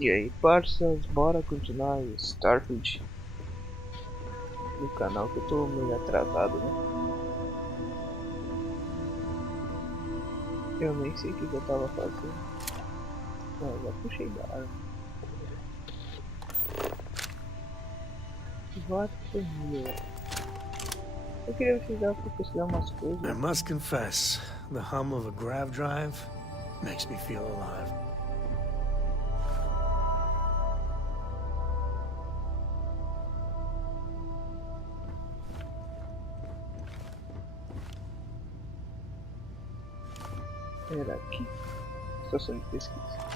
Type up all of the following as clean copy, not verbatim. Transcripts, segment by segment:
E aí, parças, bora continuar o Starfield no canal que eu tô meio atrasado, né? Eu nem sei o que eu tava fazendo. Ah, já puxei da arma. What the hell? Eu queria precisar pra pesquisar umas coisas. I must confess, the hum of a grav drive makes me feel alive. Era aqui. Estação de pesquisa.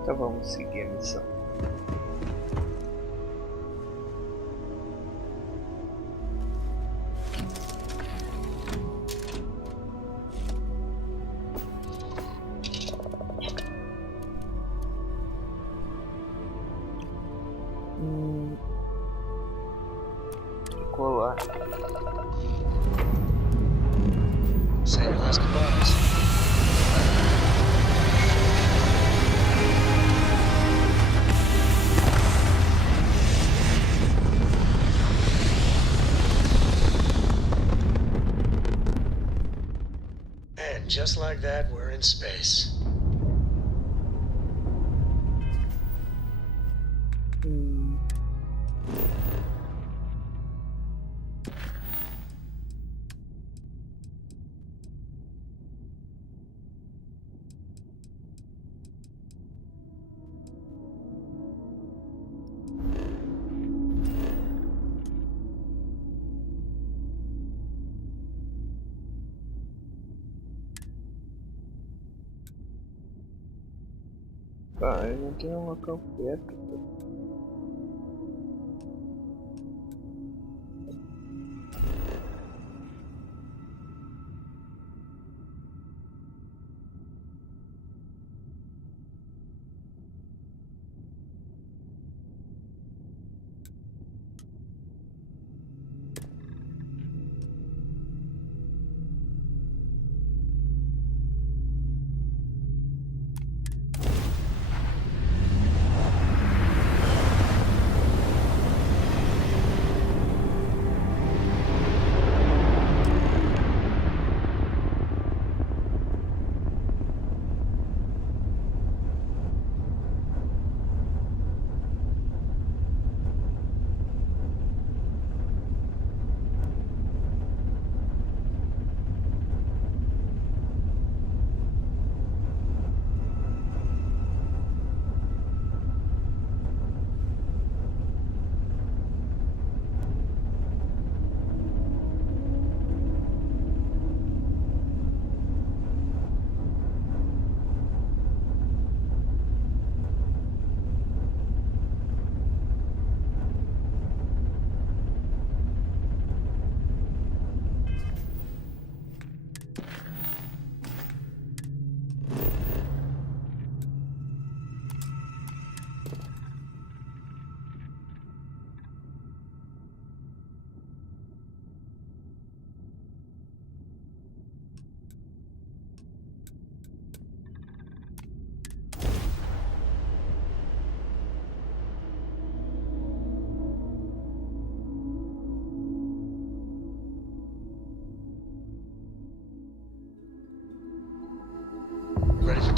Então vamos seguir a missão. Ficou lá. Say your last goodbyes. And just like that, we're in space. Ah, eu não tenho um local perto.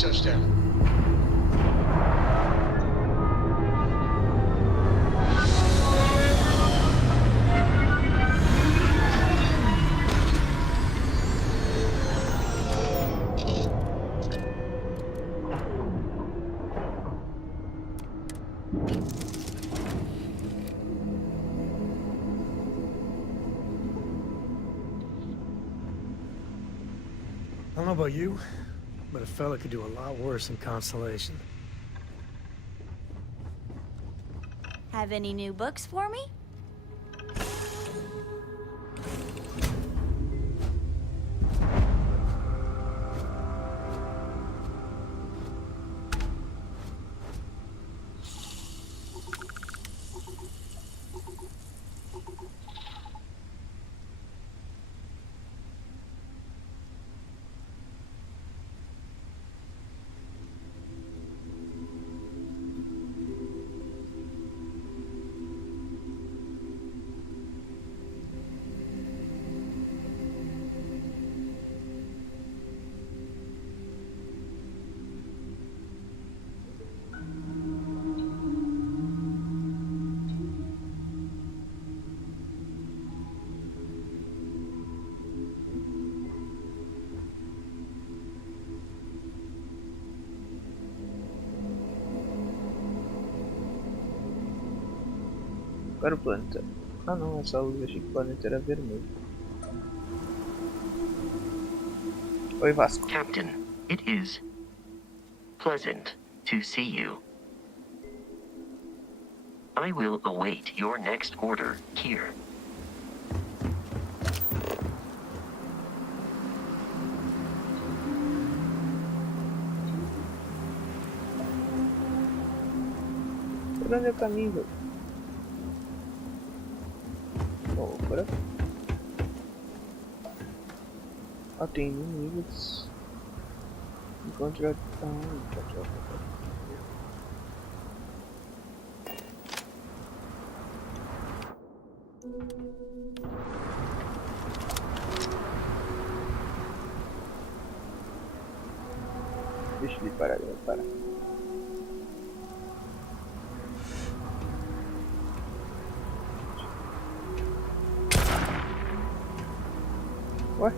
touchdown. I don't know about you, but a fella could do a lot worse than Constellation. Have any new books for me? Agora o planeta. Ah não, essa luz achei que o planeta era vermelho. Oi Vasco. Captain, it is pleasant to see you. I will await your next order here. Por onde é o caminho, velho? Oh, por aqui. Ah, tem inimigos. Encontre a... Deixa ele parar, ele vai parar. Ué?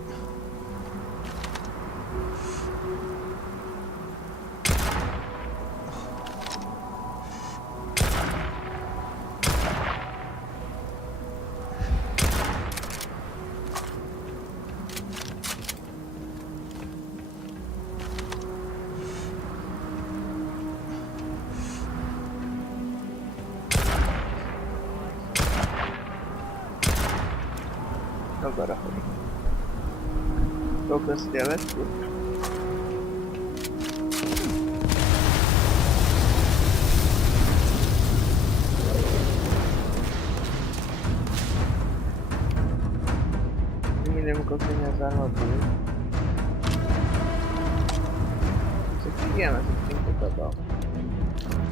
Agora o alcance dela é curto. Eu me lembro que eu tenho as armas boas. Isso aqui é, mas aqui tem pouca bala.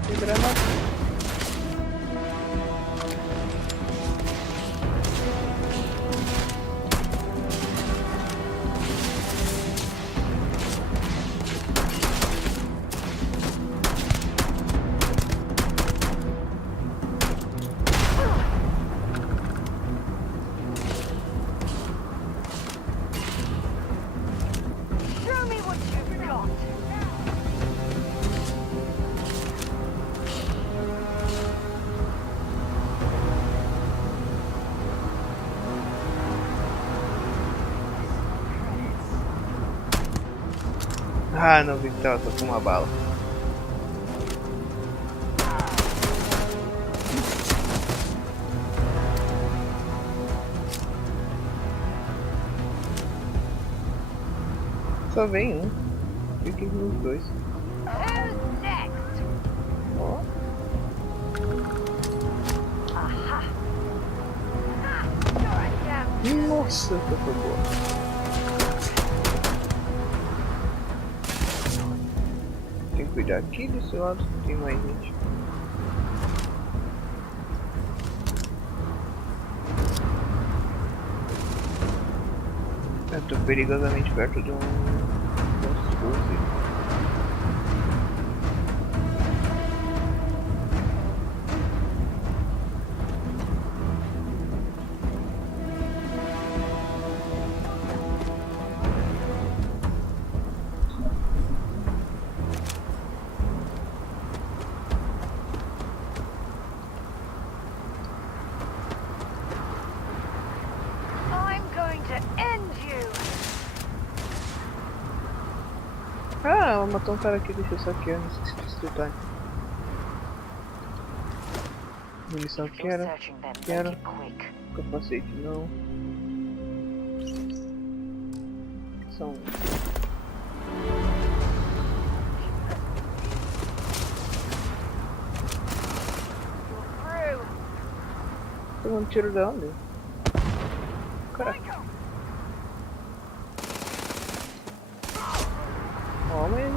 Tem granada. Ah, não vi que tava com uma bala. Só vem um. Fiquei nos dois. Ó. Nossa, que foi boa. Tem que cuidar aqui desse lado, tem mais gente. Eu tô perigosamente perto de um expulso. Ah, matou um cara aqui, deixa eu saquear, não esqueci desse detalhe. Munição quero. Capacete não. São... Tomando tiro da onde? Caraca. Ó, mas...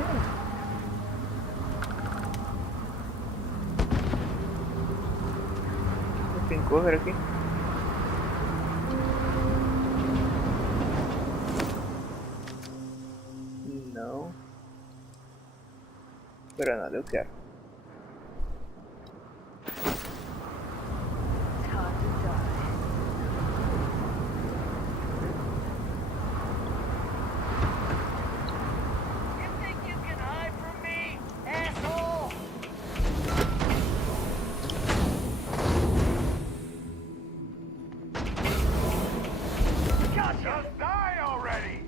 Tem cover aqui? Não. Granada eu quero. Just die already!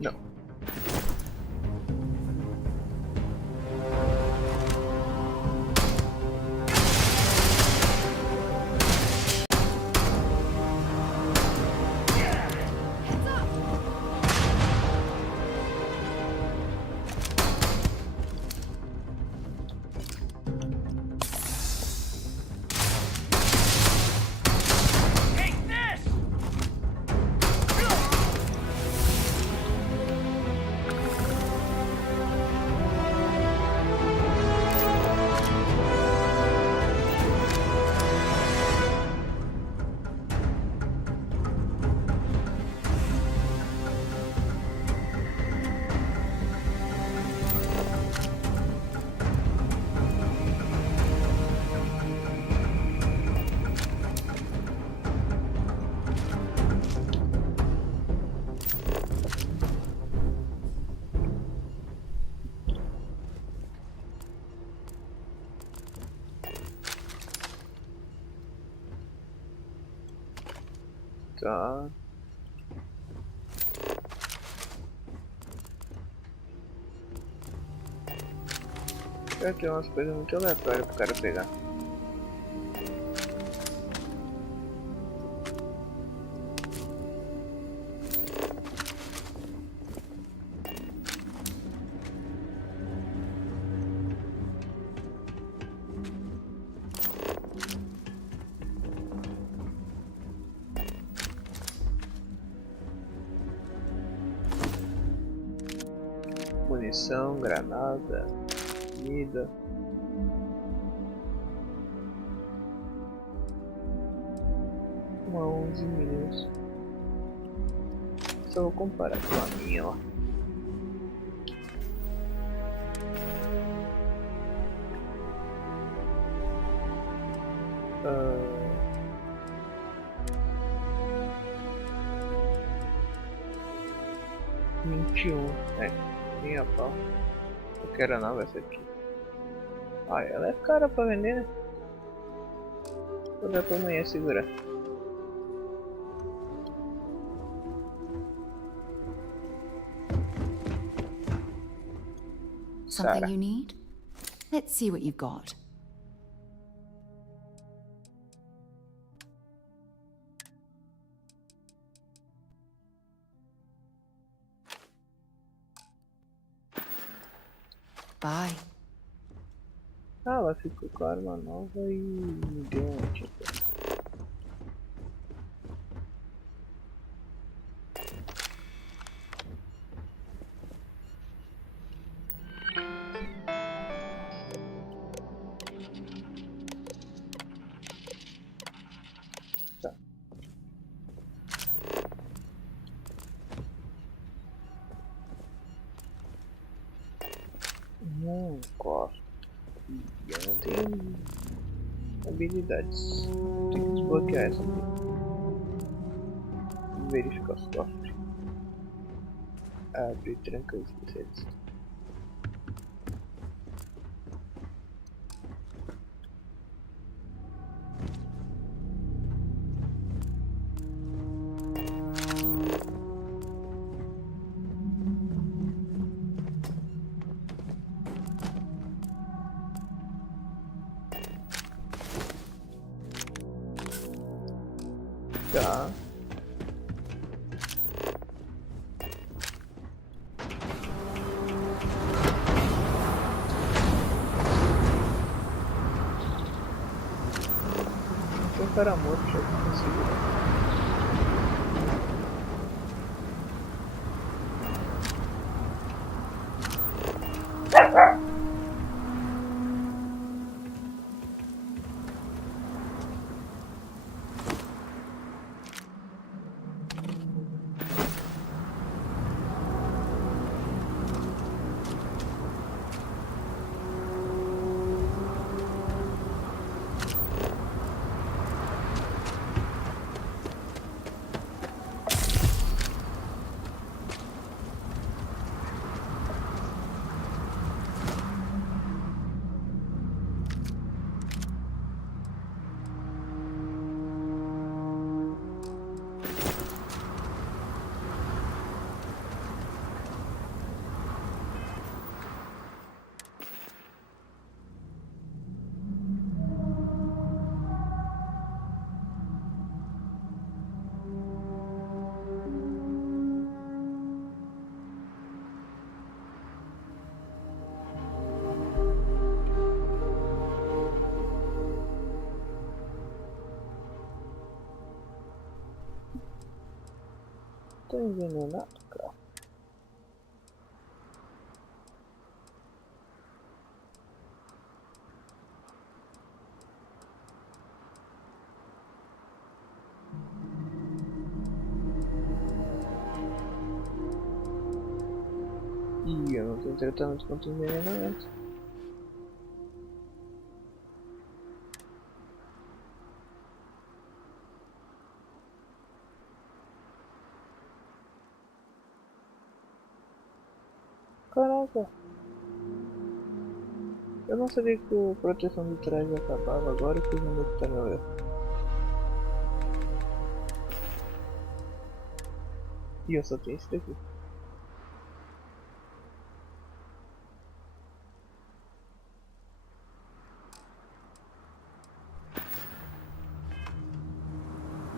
Não. Tá. Tem umas coisas muito aleatórias pro cara pegar. Munição, granada, comida. Uma 11 milhas. Só vou comparar com a minha, ó. Uh... 21. Nem a pau. Eu quero a nova essa aqui. Ah, ela é cara pra vender, né? Vou dar pra amanhã segurar. Something you need? Let's see what you've got. Bye. ela ficou com a arma nova e me deu uma tinta. Tá. Não gosto. Eu não tenho habilidades. Tenho que desbloquear essa aqui. Verificar os cofres. Abrir trancas especiais. Tá. Tem um cara morto, já que consigo. Tô envenenado, cara. Ih, eu não tenho tratamento contra envenenamento. Caraca! Eu não sabia que a proteção do traje acabava agora que eu vou botar meu erro. E eu só tenho esse daqui.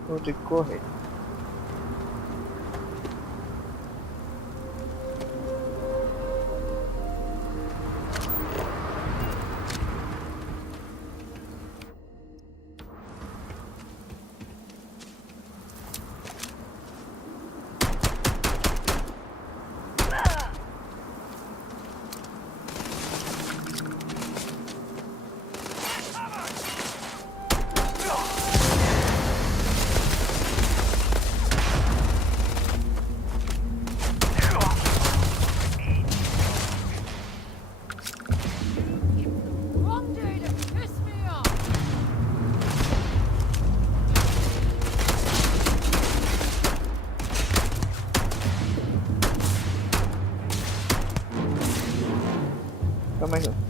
Vou ter que correr. Mais um.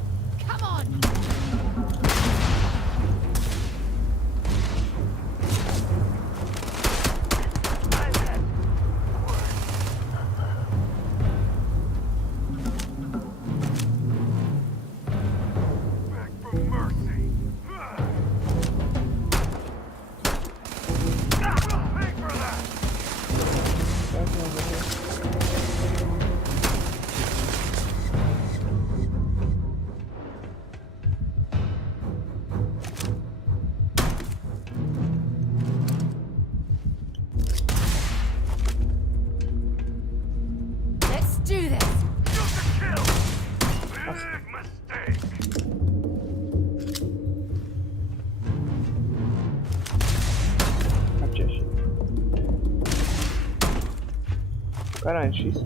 Caralho, X.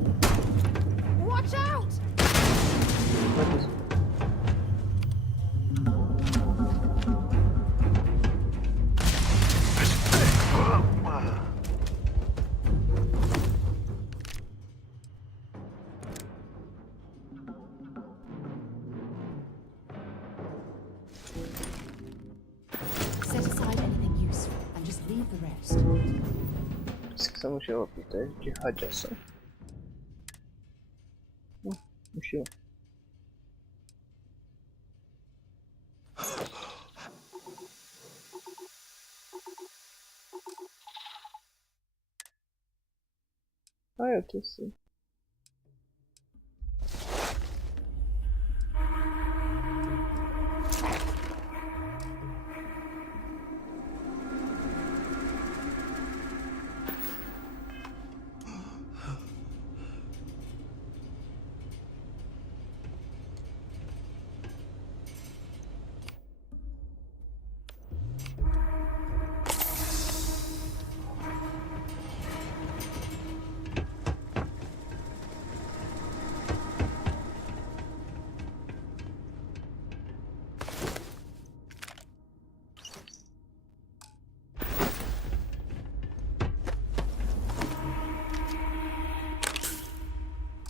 Watch out! Meu Deus. Set aside anything useful and just leave the rest. Essa mochila protege de radiação. Mochila. Ah, eu tô sim.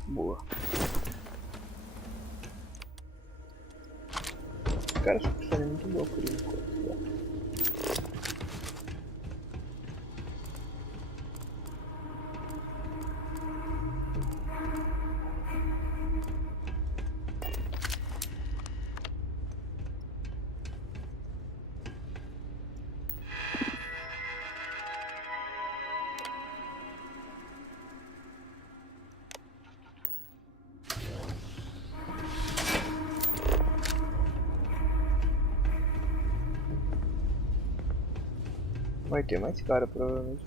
Boa. Cara, essa pistola é muito boa por enquanto. Vai ter mais cara, provavelmente.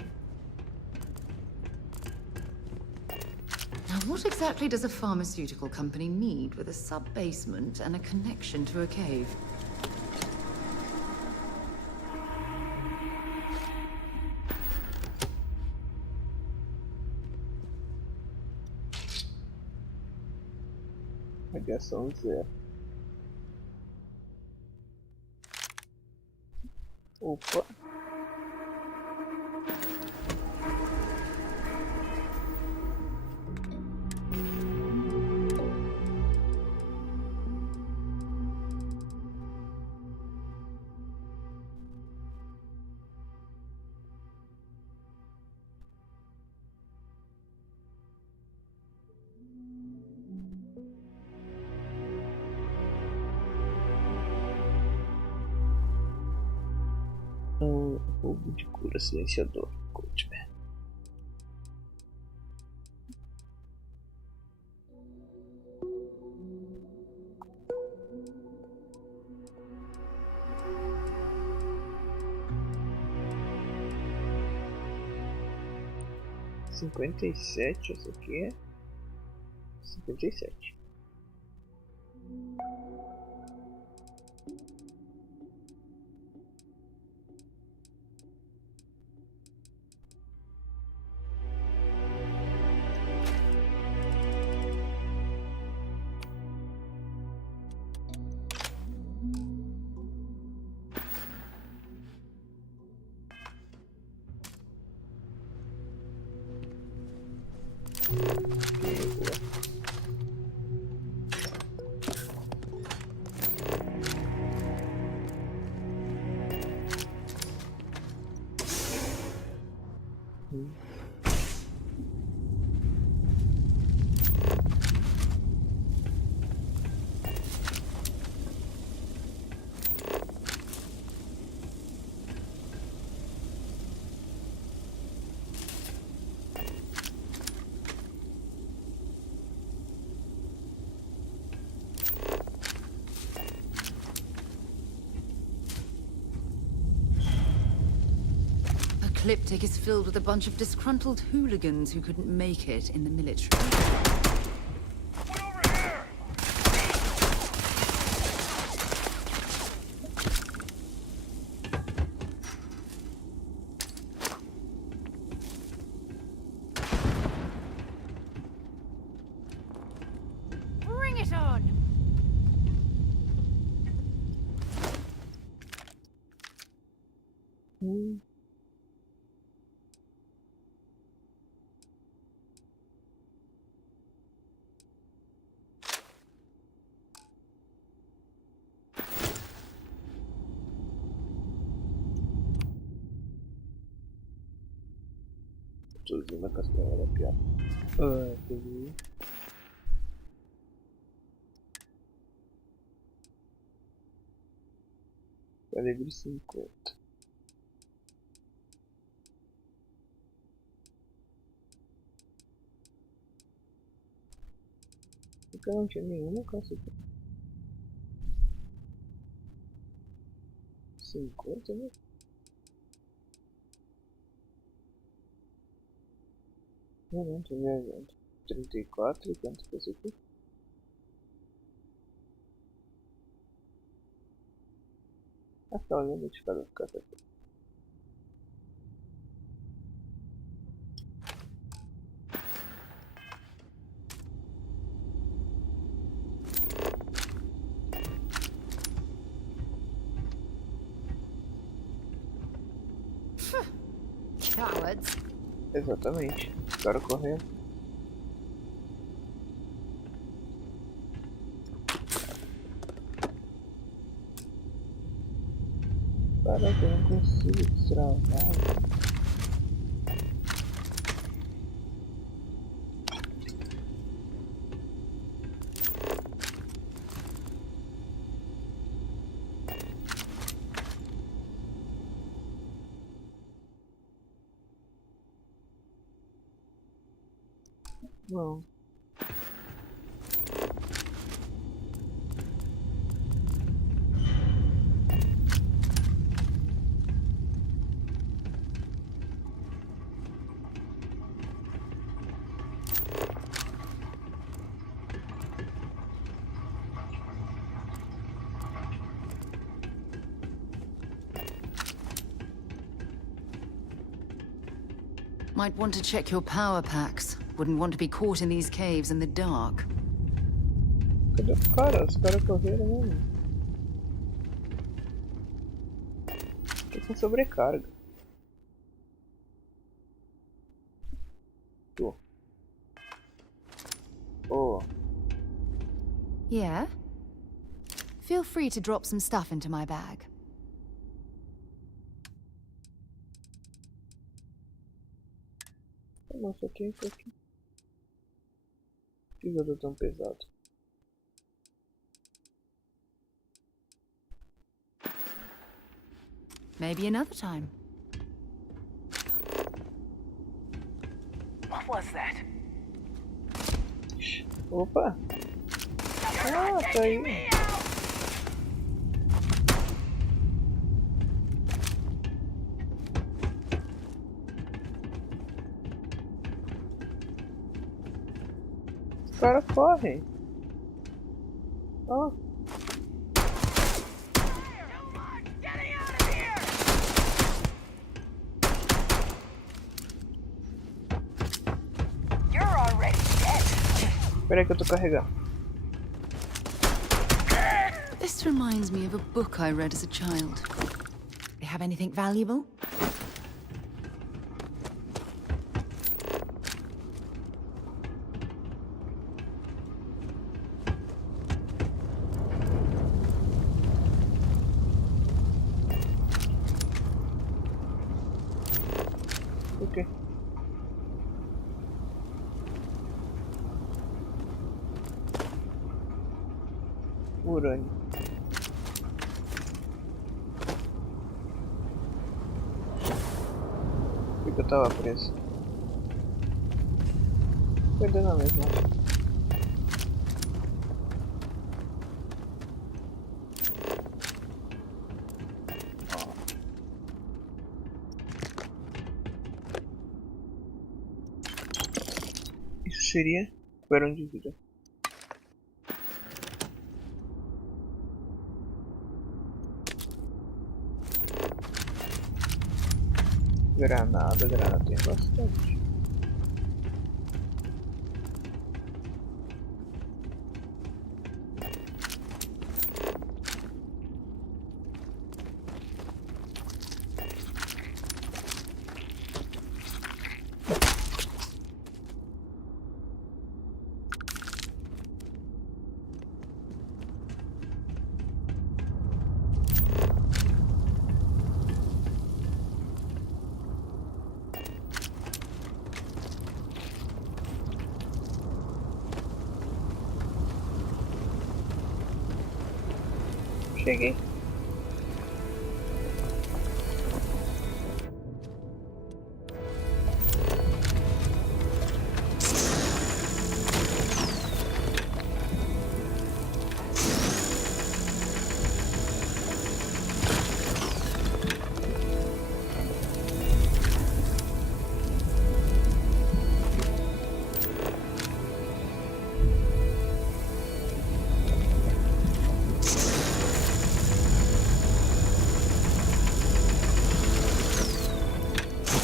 Now, what exactly does a pharmaceutical company need with a sub-basement and a connection to a cave? Radiação zero. Opa. Roubo de cura silenciador. Curte. Cinquenta e sete, essa aqui é 57. Ecliptic is filled with a bunch of disgruntled hooligans who couldn't make it in the military. Over here! Tudo na castela da piada. Ah, peguei. Calibre 50. Porque eu não tinha nenhuma calça aqui. 50, né? Não, tô viajando. 34 e quanto que é isso aqui? Ah, tá olhando de cada carta aqui. Cowards. Exatamente. Os caras correndo. Caraca, eu não consigo destravar. Não. Might want to check your power packs. Wouldn't want to be caught in these caves in the dark. Cadê os caras? Os caras correram, né? Tô com sobrecarga. Tô. Oh. Yeah? Feel free to drop some stuff into my bag. Nossa, aqui é isso aqui. Que jogo tão pesado. Maybe another time. What was that? Opa! Ah, tá aí. Os caras correm. Ó. Espera aí que eu tô carregando. This reminds me of a book I read as a child. You have anything valuable? O quê? Urânio. Por que eu tava preso? Perdendo a mesma. Isso seria barão de vida. Granada tem bastante. Cheguei.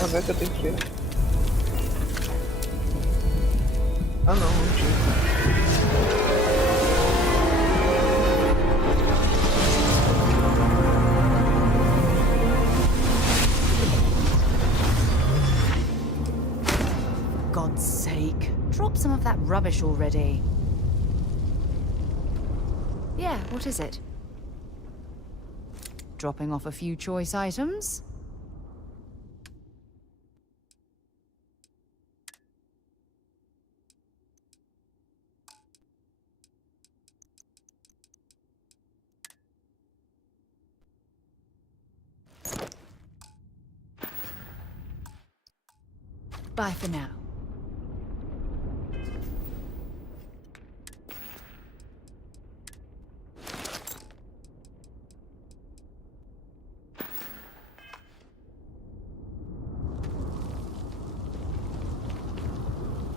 Onde é que eu tenho que ir? Ah não, não tinha. God's sake. Drop some of that rubbish already. Yeah, what is it? Dropping off a few choice items? Bye for now.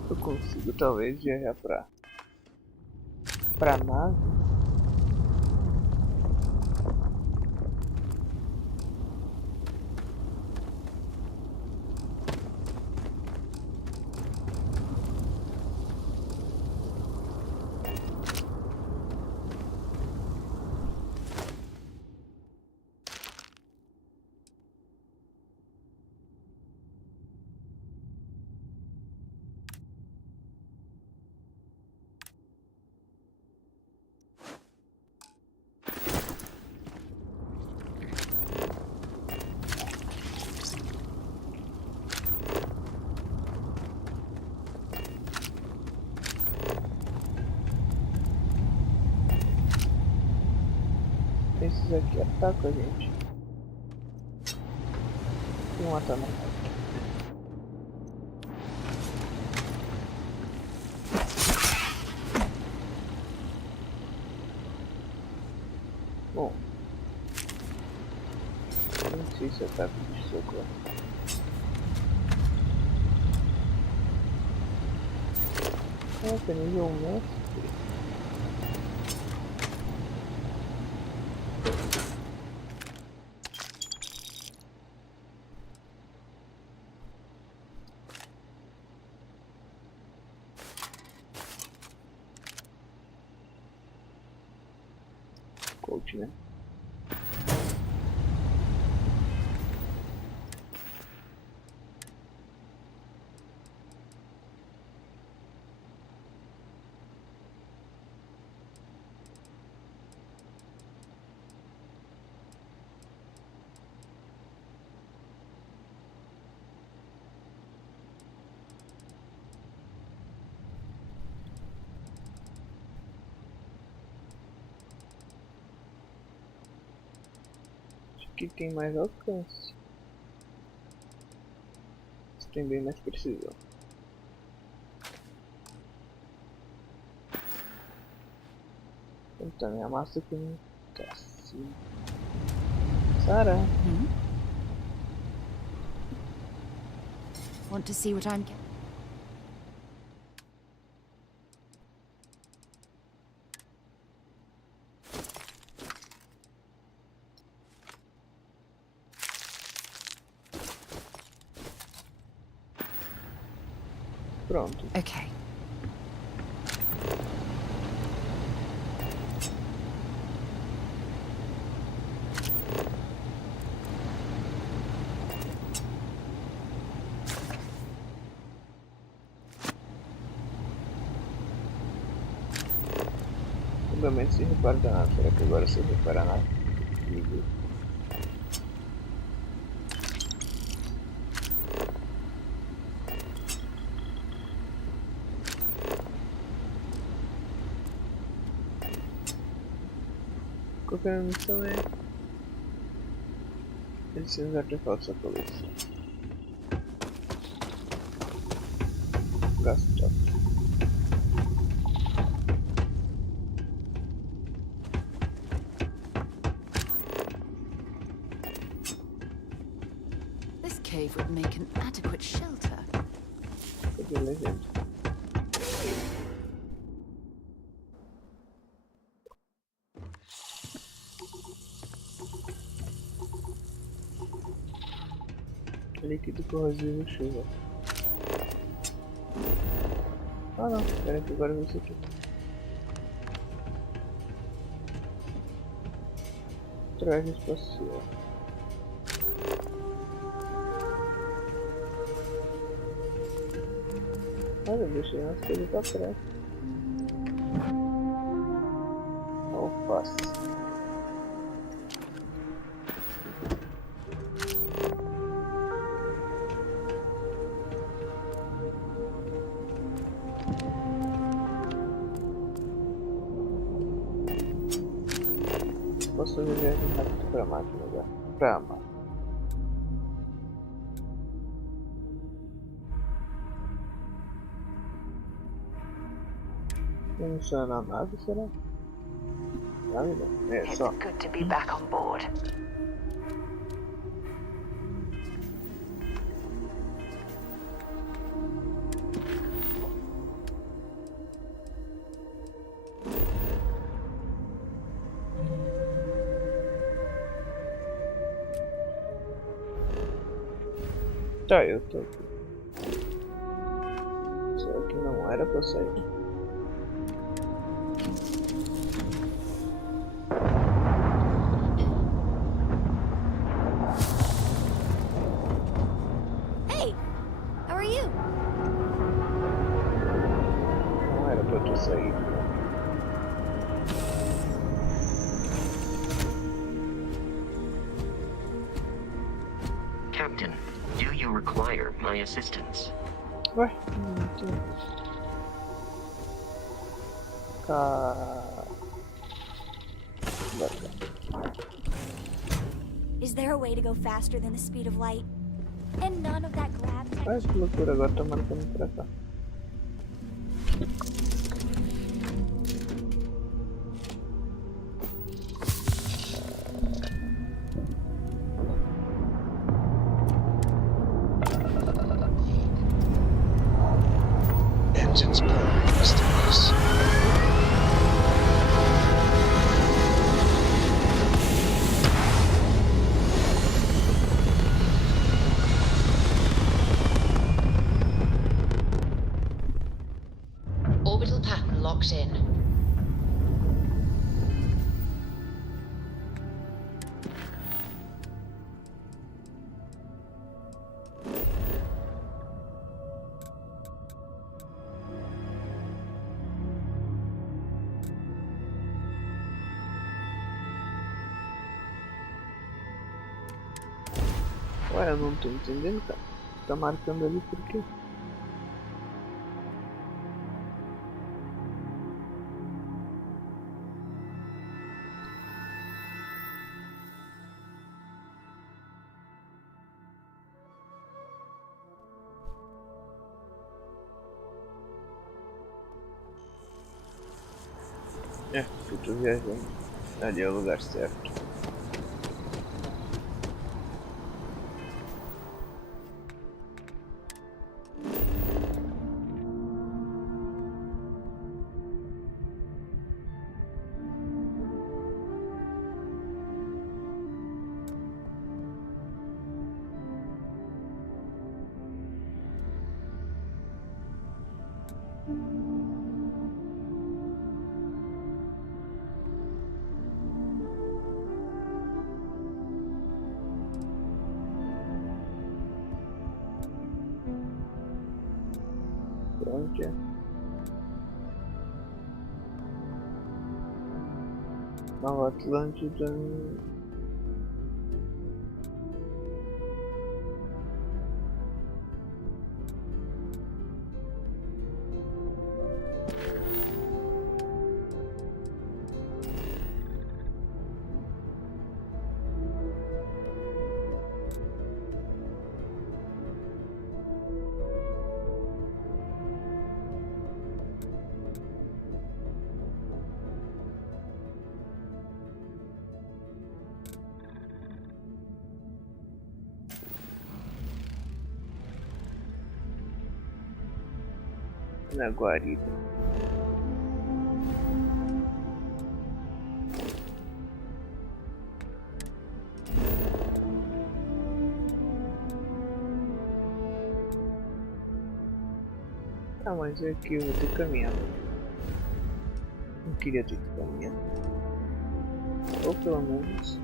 Eu consigo talvez viajar pra nave. Esses aqui atacam a gente. Tem um atacando. Bom, não sei se ataque de soco. Nossa, nível mestre. Coach, né? Que tem mais alcance. Isso tem bem mais precisão. Então minha massa aqui no cacete. Sarah. Want to see what I'm getting? Pronto. Okay. Obviamente se repara da nave. Será que agora se repara a nave? Qualquer missão é... Adicione os artefatos à coleção. Gasto. This cave would make an adequate shelter. Cadê a legenda? Líquido corrosivo chuva. Ah não, espera que agora eu vou isso aqui. Traje espacial. Olha, eu deixei umas coisas pra trás. Alface. Posso fazer viagem rápida pra máquina agora. Pra máquina. Funciona a nave, será? Nave não. É só. Good to be back on board. Tá, eu tô aqui. Será que não era pra sair? Hey, how are you? Não era pra eu ter saído, né? Captain, do you require my assistance? Ué, não tem. Is there a way to go faster than the speed of light? And none of that grab tech. Ai, que loucura, agora tá marcando pra cá. Engines purring, Mr. Moose. Orbital pattern locked in. Ué, eu não tô entendendo, cara. Tá marcando ali por quê? É, eu tô viajando. Ali é o lugar certo. Onde é? Nova Atlântida. Na guarida. Tá, mas aqui eu vou ter que caminhar. Não queria ter que caminhar. Ou pelo menos...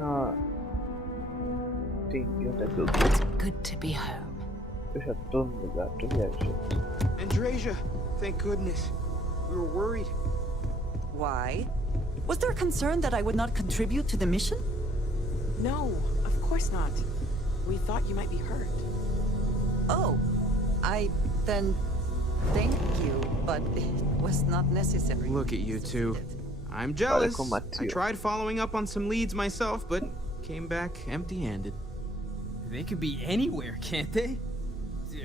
Ah... Entendi onde é que eu tô. Good to be home. Eu já tô no lugar, tô viajando. Andrasia, thank goodness. We were worried. Why? Was there concern that I would not contribute to the mission? No, of course not. We thought you might be hurt. Oh, then thank you, but it was not necessary. Look at you two. I'm jealous. I tried following up on some leads myself, but came back empty-handed. They could be anywhere, can't they?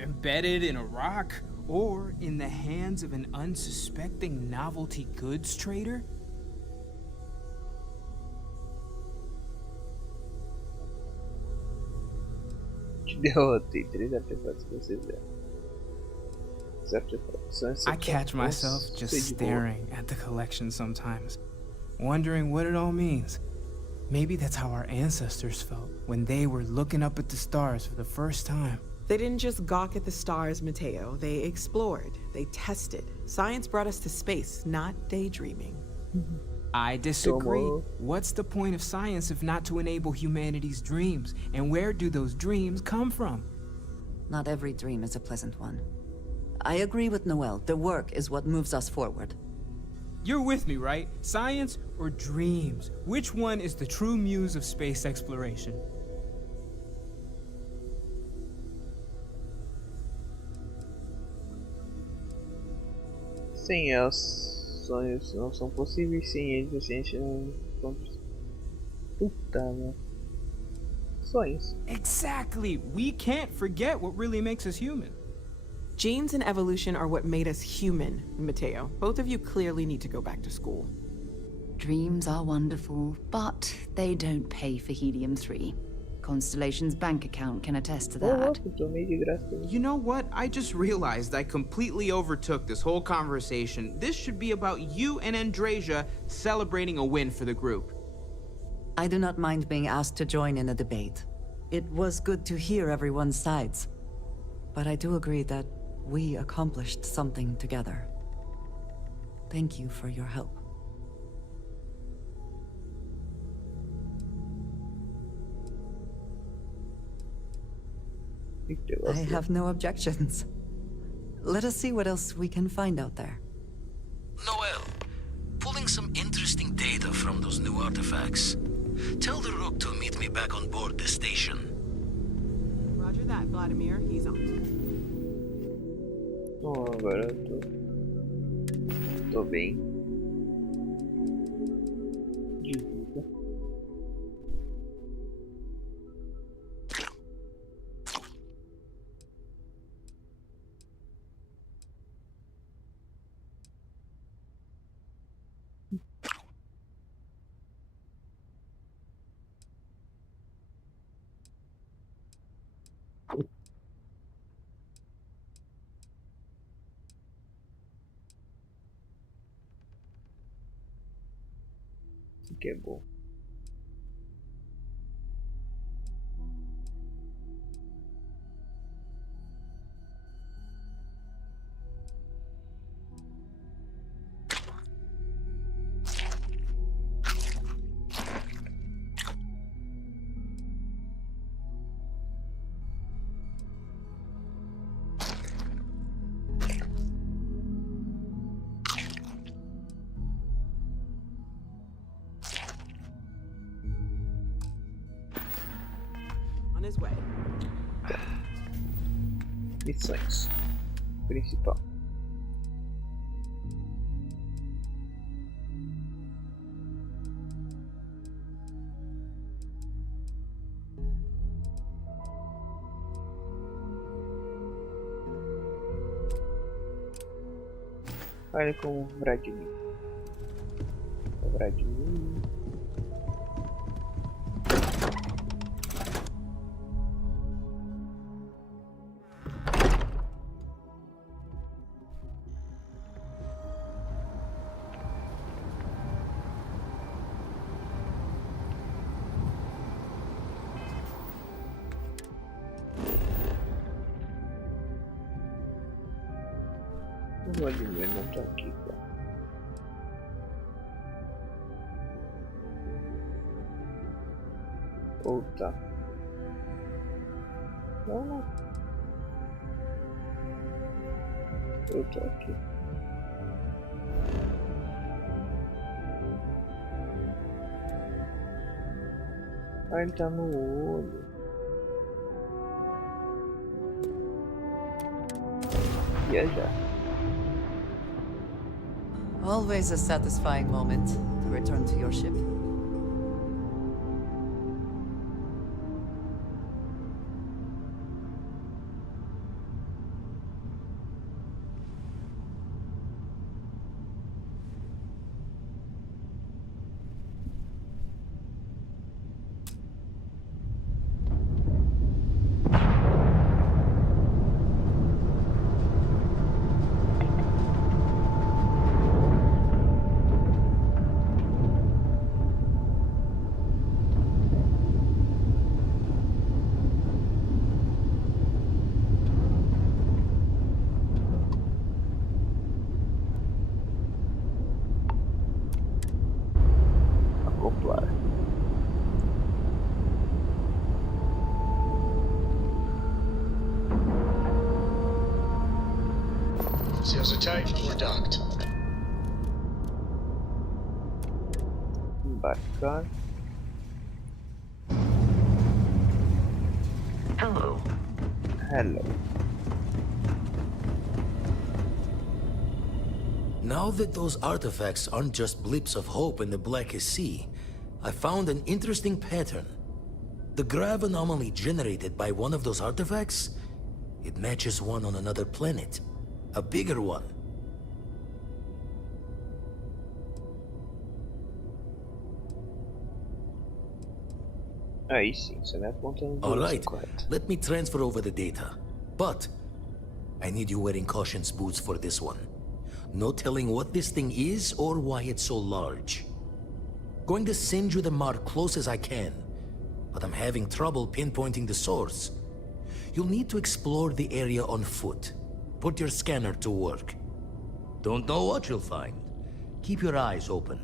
Embedded in a rock, or in the hands of an unsuspecting novelty goods trader? Te derrotei 3 artefatos que vocês deram. I catch myself just staring at the collection sometimes, wondering what it all means. Maybe that's how our ancestors felt when they were looking up at the stars for the first time. They didn't just gawk at the stars, Mateo. They explored. They tested. Science brought us to space, not daydreaming. I disagree. What's the point of science if not to enable humanity's dreams? And where do those dreams come from? Not every dream is a pleasant one. I agree with Noel. The work is what moves us forward. You're with me, right? Science or dreams? Which one is the true muse of space exploration? Sim, os sonhos não são possíveis sem eles, a gente não... Puta, né? Sonhos. Exactly! We can't forget what really makes us human. Genes and evolution are what made us human, Mateo. Both of you clearly need to go back to school. Dreams are wonderful, but they don't pay for helium-3. Constellation's bank account can attest to that. You know what? I just realized I completely overtook this whole conversation. This should be about you and Andrasia celebrating a win for the group. I do not mind being asked to join in a debate. It was good to hear everyone's sides. But I do agree that we accomplished something together. Thank you for your help. I have no objections. Let us see what else we can find out there. Noel, pulling some interesting data from those new artifacts. Tell the Rook to meet me back on board the station. Roger that, Vladimir. He's on. Oh, agora eu tô bem. De vida. Isso que é bom. His way. Missões. Principal. Olha com o Vladimir. vou diminuir, não tô aqui, cara. Ou tá. Não. Eu tô aqui. Ah, ele tá no olho. Viajar. Always a satisfying moment to return to your ship. Acoplar. Seals are tight. We're docked. Embarcar. Hello. Hello. Now that those artifacts aren't just blips of hope in the blackest sea, I found an interesting pattern. The grav anomaly generated by one of those artifacts, it matches one on another planet. A bigger one. Aí sim, você me aponta no Alright, correto. let me transfer over the data. But I need you wearing caution's boots for this one. No telling what this thing is or why it's so large. Going to send you the mark close as I can, but I'm having trouble pinpointing the source. You'll need to explore the area on foot. Put your scanner to work. Don't know what you'll find. Keep your eyes open.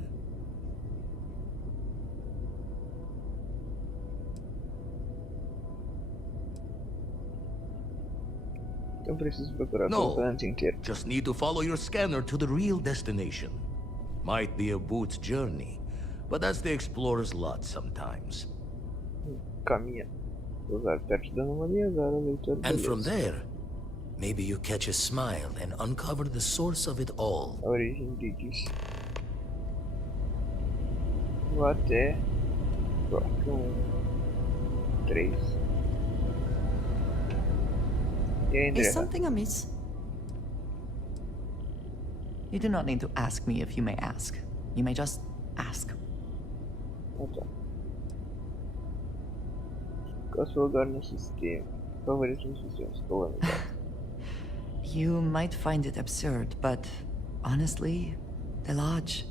Eu preciso procurar No, o planeta inteiro. just need to follow your scanner to the real destination. Might be a boot's journey, but that's the explorer's lot sometimes. Caminha. Usar perto da anomalia, usar a leitura. And from there, maybe you catch a smile and uncover the source of it all. A origem disso. Vou até... Bloco 3. E aí, André? Is something amiss? You do not need to ask me if you may ask. You may just ask. Ah, tá. Qual é o seu lugar no sistema? Favorito no sistema, estou You might find it absurd, but honestly, the Lodge.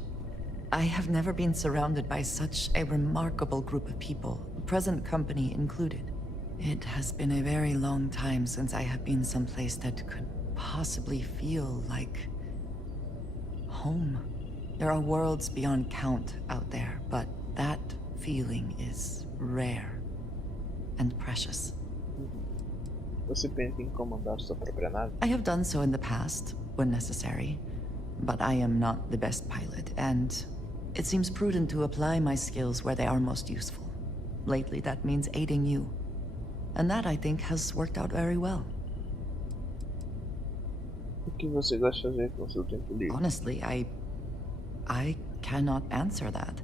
I have never been surrounded by such a remarkable group of people, present company included. It has been a very long time since I have been someplace that could possibly feel like home. There are worlds beyond count out there, but that feeling is rare and precious. Você pensa em comandar sua própria nave? I have done so in the past, when necessary, but I am not the best pilot, and it seems prudent to apply my skills where they are most useful. Lately, that means aiding you. And that, I think, has worked out very well. O que você gosta de fazer com seu tempo livre? Honestly, I cannot answer that.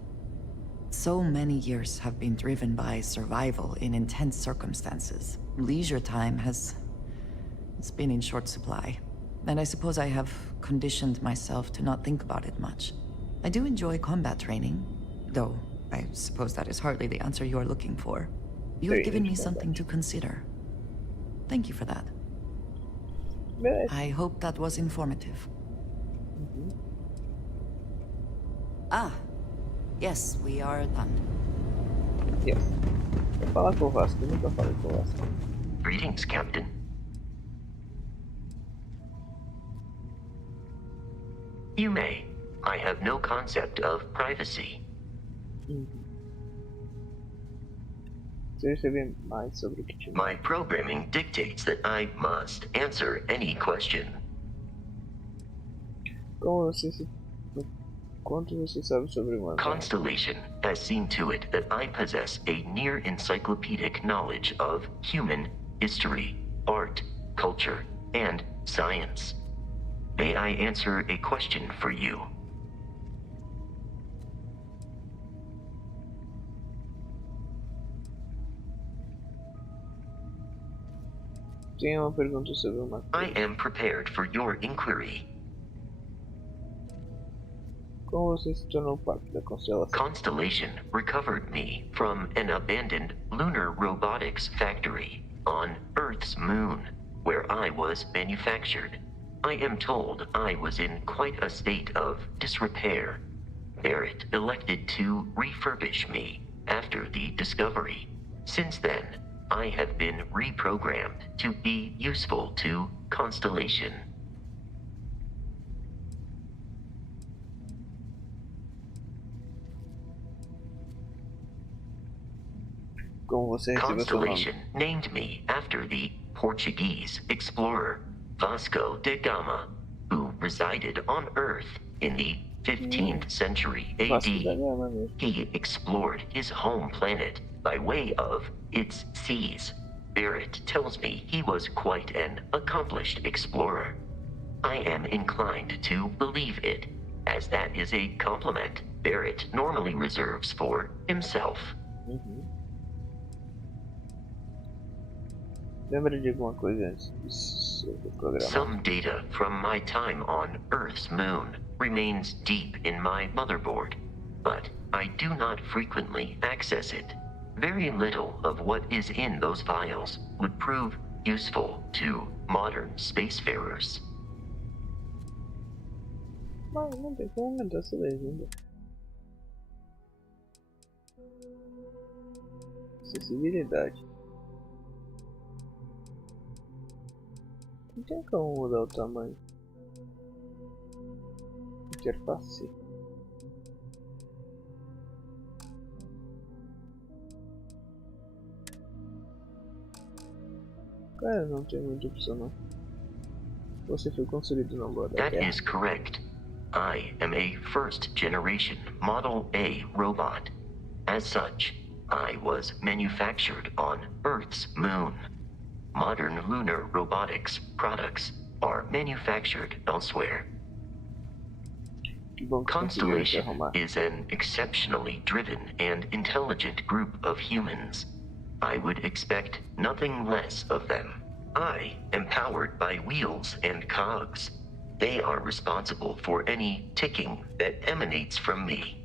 So many years have been driven by survival in intense circumstances. Leisure time it's been in short supply. And I suppose I have conditioned myself to not think about it much. I do enjoy combat training, though I suppose that is hardly the answer you are looking for. You have given me something to consider. Thank you for that. I hope that was informative. Ah, yes, we are done. Yes. Vou falar com o Vasco, eu nunca falei com o Vasco. Greetings, Captain. You may. I have no concept of privacy. My programming dictates that I must answer any question. Constellation has seen to it that I possess a near encyclopedic knowledge of human history, art, culture, and science. May I answer a question for you? I am prepared for your inquiry. Constellation recovered me from an abandoned lunar robotics factory on Earth's moon, where I was manufactured. I am told I was in quite a state of disrepair. Barrett elected to refurbish me after the discovery. Since then, I have been reprogrammed to be useful to Constellation. Constellation named me after the Portuguese explorer Vasco da Gama, who resided on Earth in the 15th century AD. He explored his home planet by way of its seas. Barrett tells me he was quite an accomplished explorer. I am inclined to believe it, as that is a compliment Barrett normally reserves for himself. Some data from my time on Earth's moon remains deep in my motherboard, but I do not frequently access it. Very little of what is in those files would prove useful to modern spacefarers. Não tem como aumentar essa legenda. Acessibilidade. Não tem como mudar o tamanho. Interface. Cara, não tem muita opção não. Você foi construído na lua da That Terra. is correct. I am a first-generation Model A robot. As such, I was manufactured on Earth's moon. Modern lunar robotics products are manufactured elsewhere. Constellation is an exceptionally driven and intelligent group of humans. I would expect nothing less of them. I am powered by wheels and cogs. They are responsible for any ticking that emanates from me.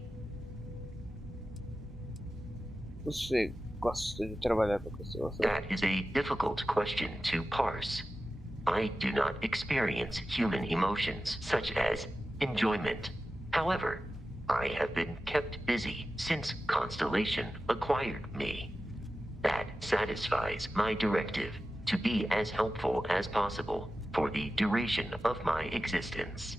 Você gosta de trabalhar com a constelação? That is a difficult question to parse. I do not experience human emotions such as enjoyment. However, I have been kept busy since Constellation acquired me. That satisfies my directive to be as helpful as possible for the duration of my existence.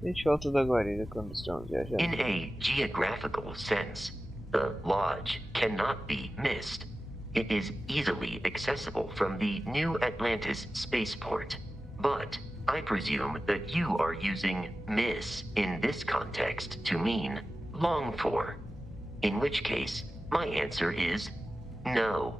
Sente falta da guarida quando estamos viajando. In a geographical sense, the lodge cannot be missed. It is easily accessible from the New Atlantis spaceport. But I presume that you are using miss in this context to mean long for. In which case, my answer is no.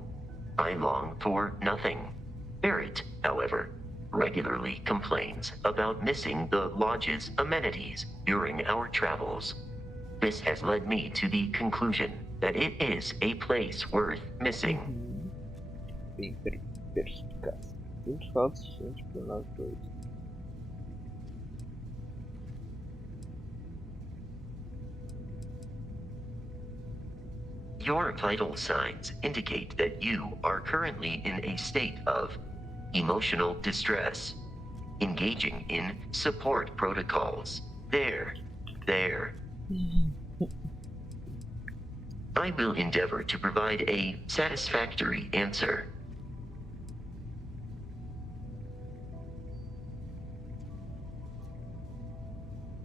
I long for nothing. Barrett, however, regularly complains about missing the lodge's amenities during our travels. This has led me to the conclusion that it is a place worth missing. Bem perspicaz. Sinto falta suficiente para nós dois. Your vital signs indicate that you are currently in a state of emotional distress, engaging in support protocols. There. I will endeavor to provide a satisfactory answer.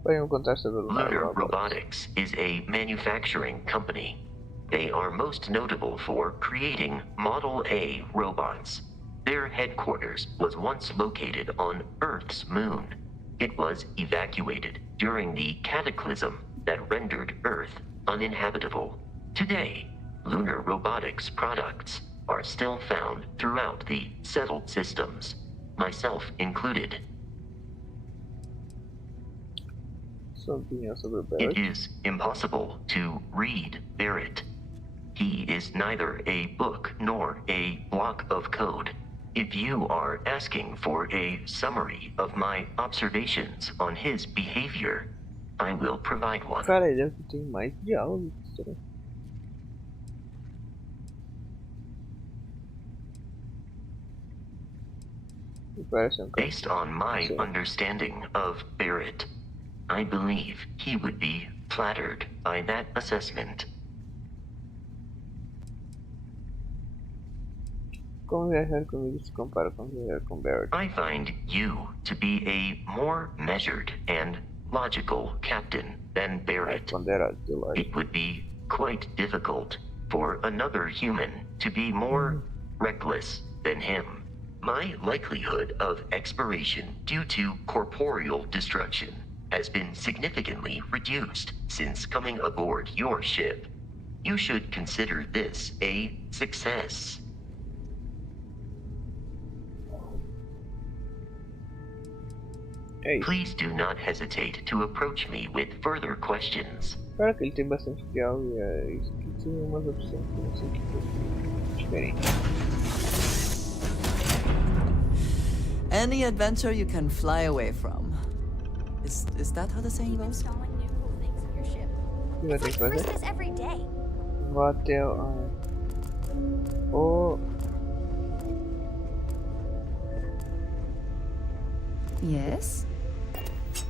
Lunar Robotics is a manufacturing company. They are most notable for creating Model A robots. Their headquarters was once located on Earth's moon. It was evacuated during the cataclysm that rendered Earth uninhabitable. Today, Lunar Robotics products are still found throughout the settled systems, myself included. It is impossible to read Barrett. He is neither a book nor a block of code. If you are asking for a summary of my observations on his behavior, I will provide one. Cara, ele tem mais diálogos. Based on my understanding of Barrett, I believe he would be flattered by that assessment. Como viajar comigo se compara com viajar com Barrett? I find you to be a more measured and logical captain than Barrett. It would be quite difficult for another human to be more reckless than him. My likelihood of expiration due to corporeal destruction has been significantly reduced since coming aboard your ship. You should consider this a success. Please do not hesitate to approach me with further questions. Claro que ele tem bastante diálogo e esqueci umas opções que não sei o que é diferente. Any adventure you can fly away from. Is that how the saying goes? O que vai ter que fazer? Christmas every day. Vá até o... Yes?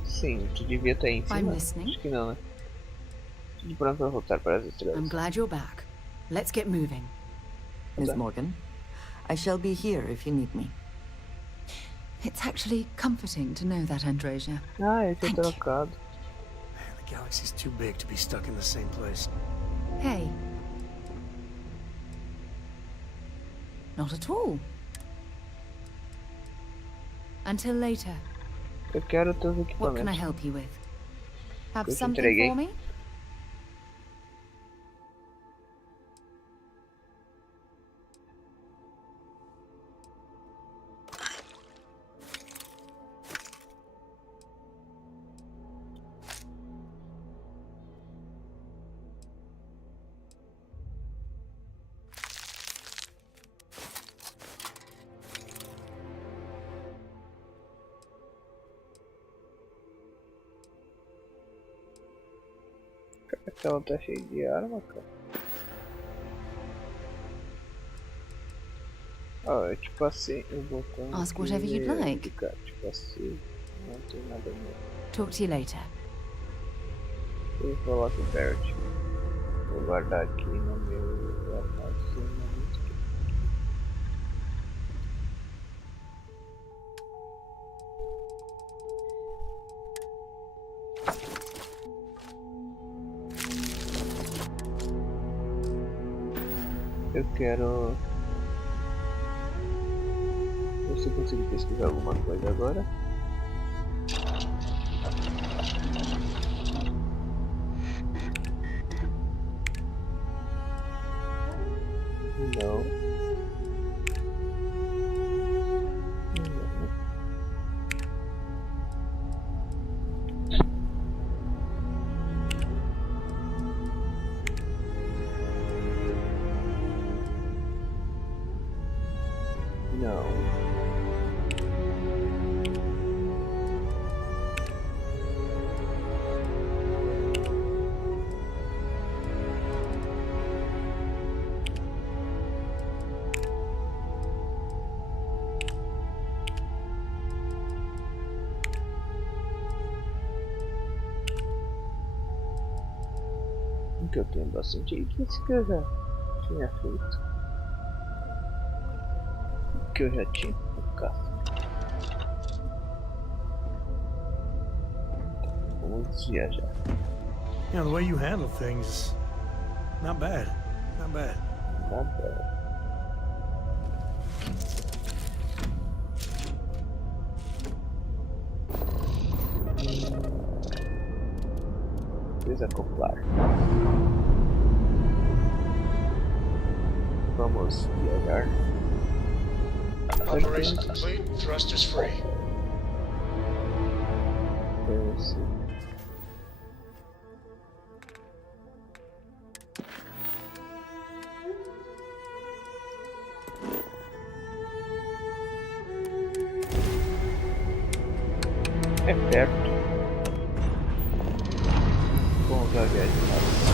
Sim, tu devia estar aí em cima. I'm listening. Acho que não, né? Tudo pronto para voltar para as estrelas. I'm glad you're back. Let's get moving. Miss Morgan, I shall be here if you need me. It's actually comforting to know that, Andreja. Ah, eu tinha trocado. The galaxy's too big to be stuck in the same place. Hey. Not at all. Until later. Eu quero teus What can I equipamentos. help you with? Have Eu te something entreguei. for me? Ela tá cheia de arma, cara. Ah, eu te passei o botão. Ask whatever you'd like. Cara, te passei. Não tem nada mesmo. Talk to you later. Eu vou falar com o Barrett. Vou guardar aqui no meu armazenamento. Eu quero ver se eu consigo pesquisar alguma coisa agora. Não. Não. Que eu tenho bastante isso que eu já tinha feito. Que eu já tinha colocado. Vamos viajar. You know, the way you handle things is not bad. Not bad. Not bad. Desacoplar. Vamos viajar. Operation complete. Thrusters free. É perto. Vamos usar a viagem rápida.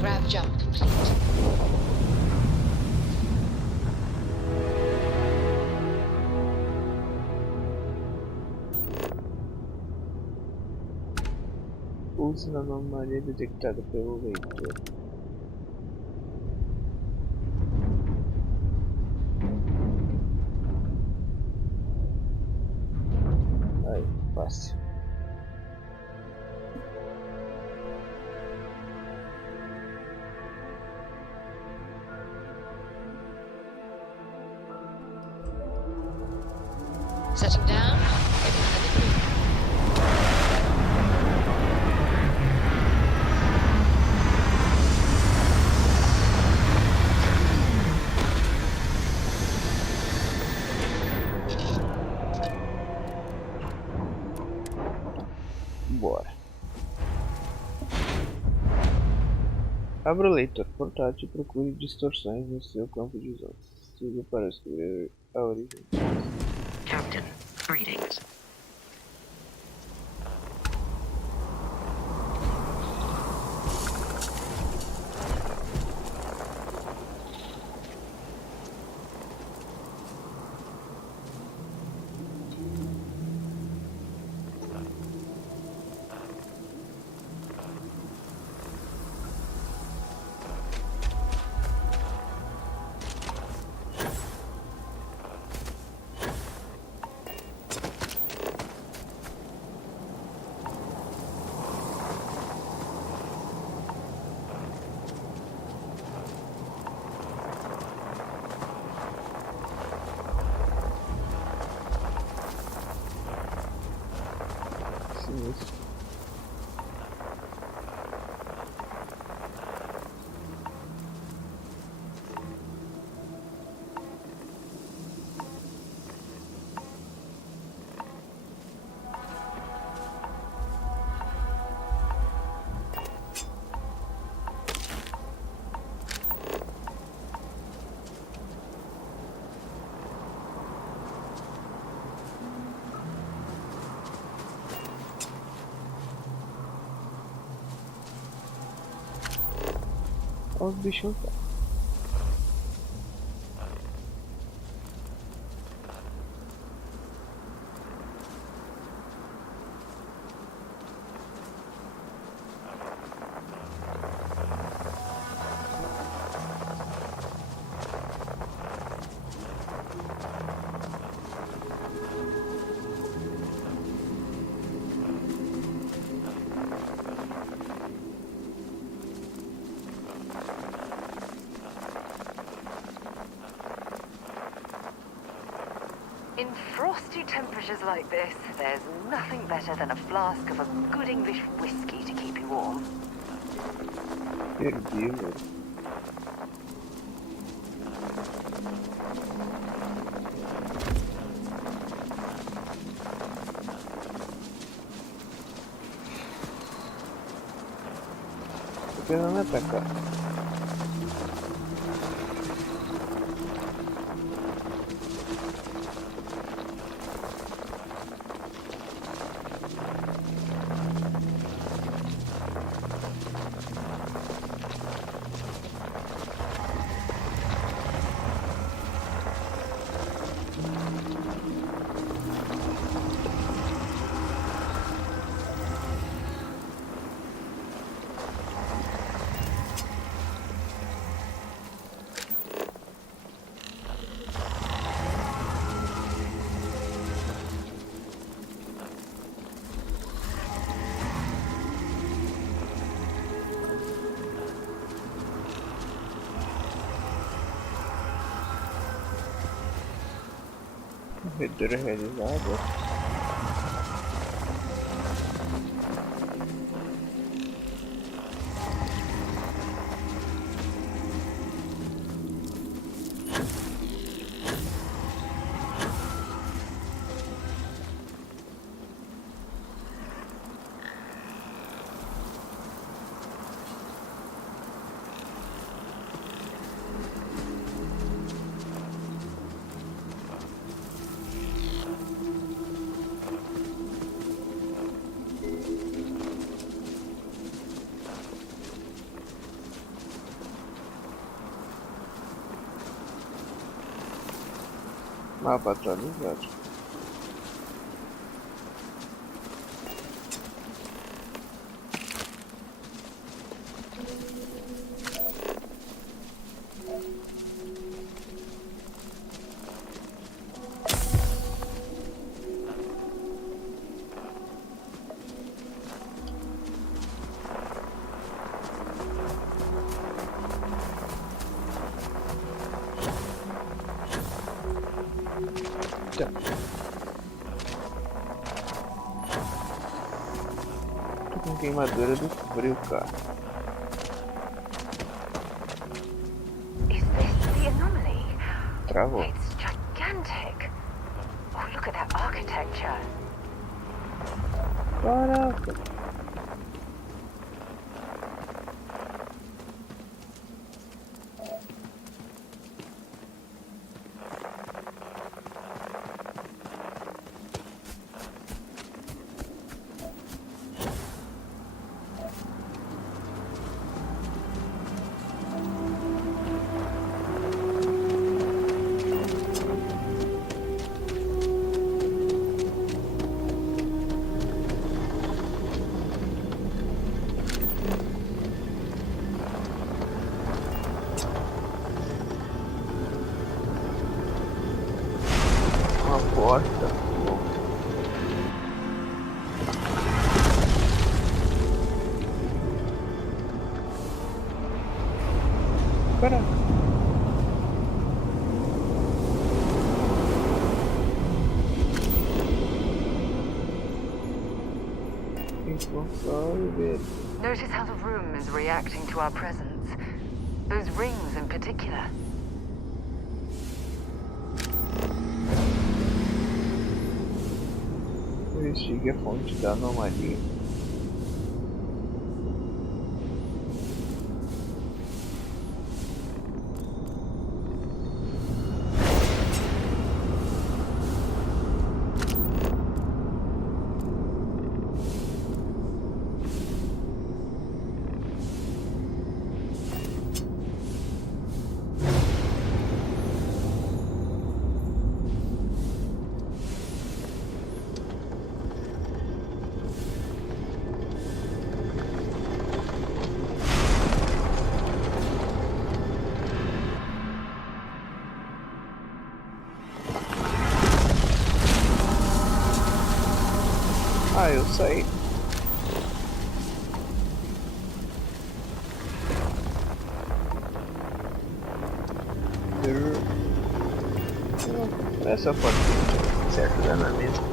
Grav jump complete. Pulse na anomalia detectada pelo leitor. Aí, fácil. Setting down. Bora. Abra o leitor portátil e procure distorções no seu campo de visão. Siga para escrever a origem. Captain, greetings. Sinistro. Olha os bichos lá. In frosty temperatures like this, there's nothing better than a flask of a good English whiskey to keep you warm. Perdido. Por que não me atacar? Leitura realizada. Mapa atualizado. Tô com queimadura do frio, cara. Is this the anomaly? Travou. It's gigantic. Oh, look at that architecture. Caraca. Porta. Caraca. Notice how the room is reacting to our presence. Those rings in particular. Investigue a fonte da anomalia. Ah, eu saí. Essa pode ser certo, dá na mesma.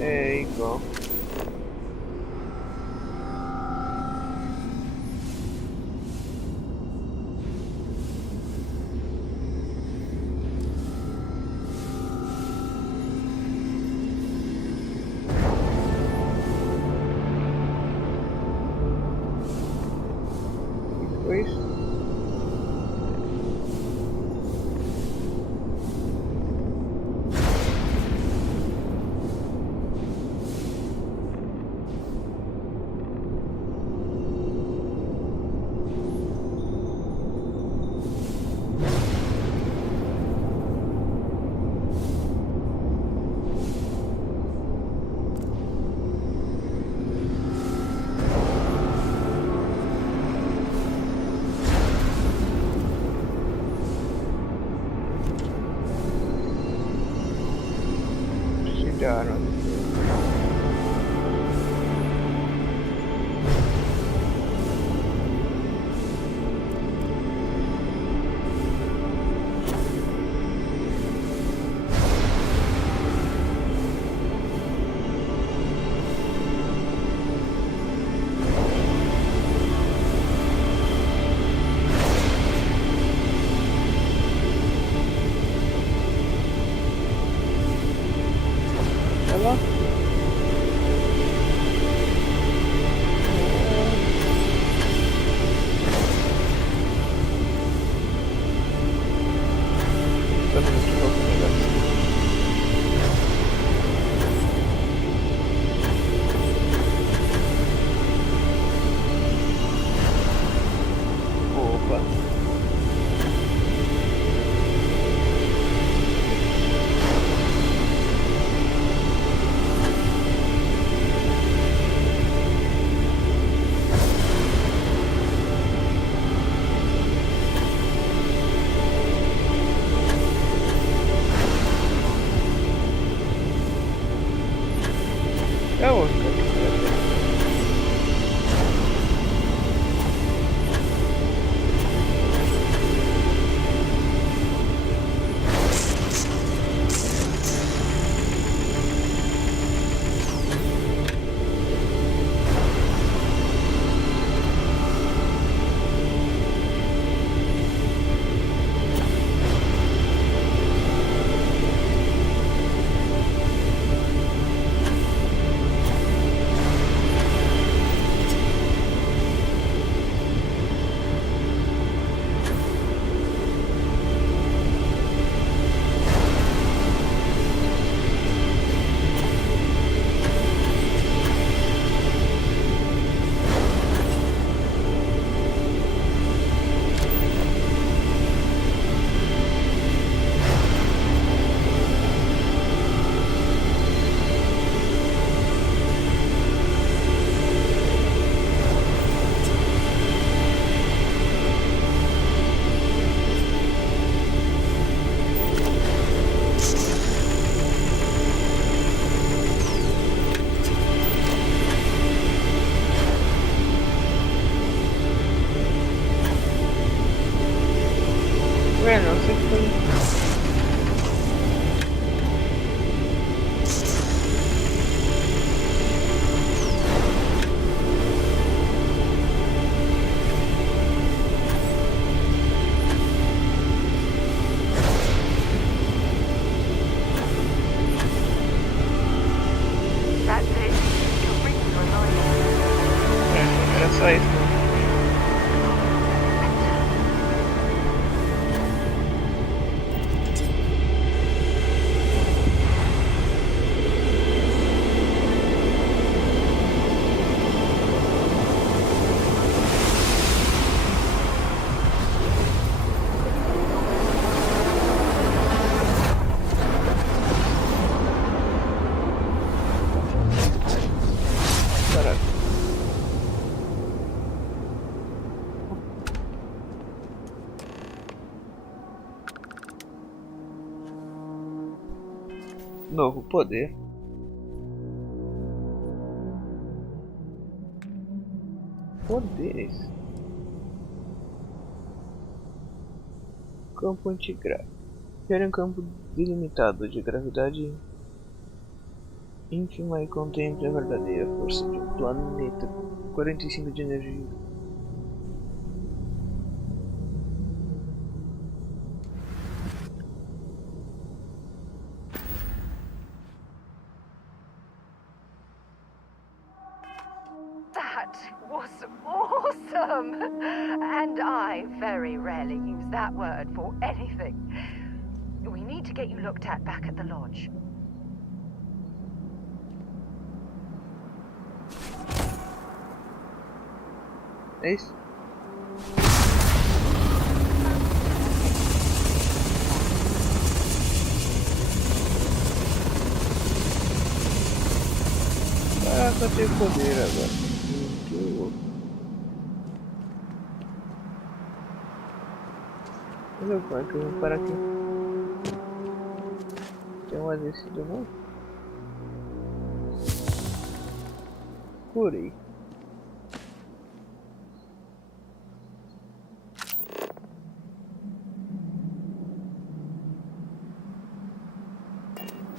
É igual. O que foi isso? de arma. É outro. Bueno, se fue. That's it. Your rings are alive. Era só isso. Novo poder. Poderes. Campo antigrávido. Gera um campo delimitado de gravidade ínfima e contemple a verdadeira força de um planeta. 45 de energia. That was awesome! And I very rarely use that word for anything. We need to get you looked at back at the lodge. É isso? Caraca, eu tenho poder agora. Muito louco. Olha como é que eu vou parar aqui. Tem um adesivo não? procurei.